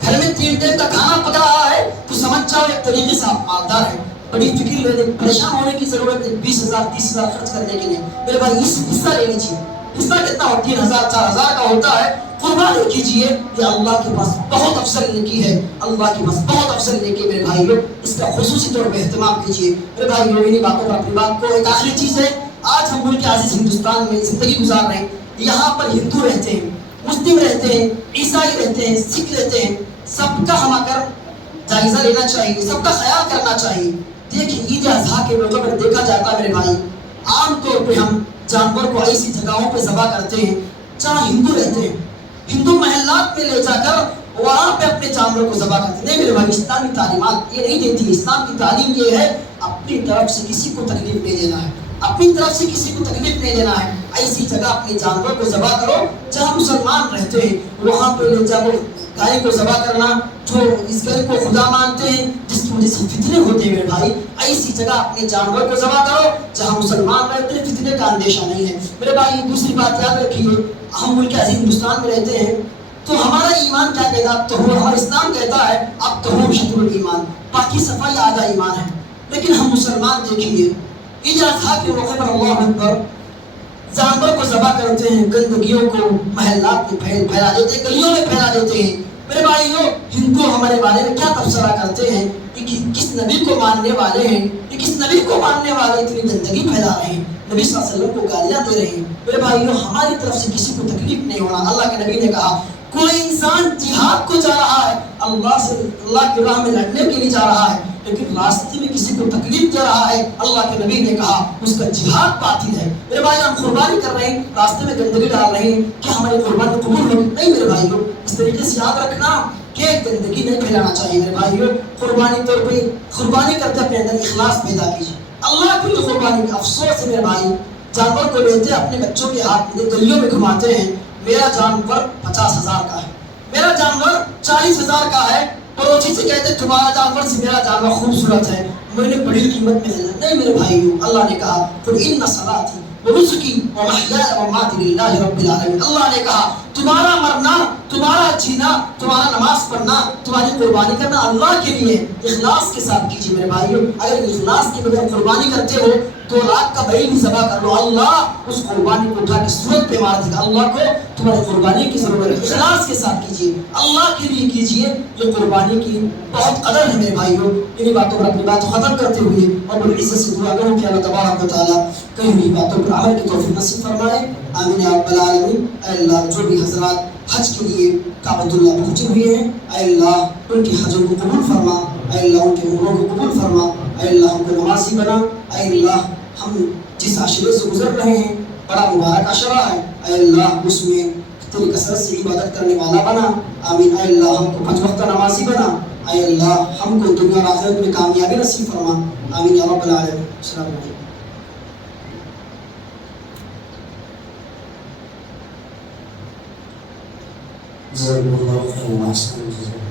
گھر میں 3 ٹائم کا کھانا پک رہا ہے تو سمجھ جاؤ ایک طریقے سے آپ مالدار ہیں. بڑی فکر لینے, پریشان ہونے کی ضرورت نہیں 20,000 30,000 خرچ کرنے کے لیے. میرے بھائی اس حصہ لینی چاہیے. حصہ کتنا ہو 3,000 4,000 کا ہوتا ہے. قربانی کیجئے، یہ اللہ کے پاس بہت افضل نیکی ہے، اللہ کے پاس بہت افضل نیکی میرے بھائیوں، اس کا خصوصی طور پہ اہتمام کیجئے میرے بھائیوں۔ انہیں باتوں پر اپنی بات کو، ایک آخری چیز ہے، آج ہم ملک عزیز ہندوستان میں زندگی گزار رہے ہیں، یہاں پر ہندو رہتے ہیں، مسلم رہتے ہیں، عیسائی رہتے ہیں، سکھ رہتے ہیں، سب کا ہم اگر جائزہ لینا چاہیے، سب کا خیال کرنا چاہیے۔ دیکھیں عید اضحیٰ کے موقع پر دیکھا جاتا ہے میرے بھائی، عام طور پہ ہم جانور کو ایسی جگہوں پہ ذبح کرتے ہیں جہاں ہندو رہتے ہیں، ہندو محلات میں لے جا کر وہاں پہ اپنے جانوروں کو ذبح کرتے ہیں۔ نہیں میرے بھائی، اسلامی تعلیمات یہ نہیں دیتی، اسلام کی تعلیم یہ ہے اپنی طرف سے کسی کو تکلیف نہیں دینا ہے، اپنی طرف سے کسی کو تکلیف نہیں دینا ہے، ایسی جگہ اپنے جانوروں کو ذبح کرو جہاں مسلمان رہتے ہیں، وہاں پہ لے جاؤ گائے کو ذبح کرنا، جو اس گائے کو خدا مانتے ہیں، جس کی وجہ سے فتنے ہوتے ہیں میرے بھائی، ایسی جگہ اپنے جانور کو ذبح کرو جہاں مسلمان رہتے ہیں، فتنے کا اندیشہ نہیں ہے میرے بھائی۔ دوسری بات یاد رکھیے، ہم ملک عزیز ہندوستان میں رہتے ہیں تو ہمارا ایمان کیا کہتا ہے؟ طہور، ہمارا اسلام کہتا ہے اب طہور شطر الایمان، باقی صفائی آدھا ایمان ہے، لیکن ہم مسلمان دیکھیے عید الاضحیٰ کے موقع پر اللہ اکبر جانور کو ذبح کرتے ہیں، گندگیوں کو محلات میں پھیلا دیتے ہیں، گلیوں میں پھیلا دیتے ہیں میرے بھائیوں۔ ہندو ہمارے بارے میں کیا تبصرہ کرتے ہیں کہ کس نبی کو ماننے والے ہیں، کہ کس نبی کو ماننے والے اتنی گندگی پھیلا رہے ہیں، نبی صلی اللہ علیہ وسلم کو گالیاں دے رہے ہیں میرے بھائیوں۔ ہماری طرف سے کسی کو تکلیف نہیں ہونا، اللہ کے نبی نے کہا کوئی انسان جہاد کو جا رہا ہے، اللہ کی راہ میں لڑنے کے لیے جا رہا ہے، لیکن راستے میں کسی کو تکلیف دے رہا ہے، اللہ کے نبی نے کہا اس کا جہاد باطل ہے میرے بھائی۔ ہم قربانی کر رہے ہیں، راستے میں گندگی ڈال رہے ہیں، کیا ہماری قربانی قبول ہوگی؟ نہیں میرے بھائیوں۔ اس طریقے سے یاد رکھنا کہ گندگی نہیں پھیلانا چاہیے میرے بھائیوں۔ قربانی طور پہ قربانی کرتے اپنے اندر اخلاص پیدا کیجیے، اللہ کے لیے قربانی کی۔ افسوس ہے میرے بھائی، جانور کو لیتے اپنے بچوں کے ہاتھ میں گلیوں میں گھماتے ہیں، میرا جانور 50,000 کا ہے، میرا جانور 40,000 کا ہے، پڑوسی سے کہتے تمہارا جانور سے میرا جانور خوبصورت ہے، میں نے بڑی قیمت میں لینا۔ نہیں میرے بھائیوں، اللہ نے کہا قل ان صلاتی ونسکی ومحیاي ومماتی للہ رب العالمین۔ اللہ نے کہا تمہارا مرنا، تمہارا جینا، تمہارا نماز پڑھنا، تمہاری قربانی کرنا اللہ کے لیے، اخلاص کے ساتھ کیجیے میرے بھائیوں۔ اگر اخلاص کے بغیر قربانی کرتے ہو تو رات کا بیل بھی ذبح کر لو، اللہ اس قربانی کو اٹھا کے صورت پہ مار دے گا۔ اللہ کو تمہاری قربانی کی ضرورت ہے، اخلاص کے ساتھ کیجیے، اللہ کے لیے کیجیے، یہ قربانی کی بہت قدر ہے میرے بھائیوں۔ انہی باتوں پر اپنی بات ختم کرتے ہوئے رب العزت سے دعا کروں کہ اللہ تبارک و تعالیٰ کئی ہوئی باتوں پر عمل کی توفیق نصیب فرمائے، آمین یا رب العالمین۔ اے اللہ جو بھی حضرات حج کے لیے کعبۃ اللہ پہنچے ہوئے ہیں، اے اللہ ان کی حجوں کو قبول فرما، اے اللہ ان کے عمروں کو قبول فرما، اے اللہ ان کو نمازی بنا، اے اللہ ہم جس عشرے سے گزر رہے ہیں بڑا مبارک عشرہ ہے، اے اللہ اس میں تیری کثرت سے عبادت کرنے والا بنا، آمین۔ اے اللہ ہم کو 5 وقت نمازی بنا، اے اللہ ہم کو دنیا اور آخرت میں کامیابی نصیب فرما، آمین یا رب العالمین۔ السلام علیکم۔ جزاکم اللہ خیر و احسن الجزاء۔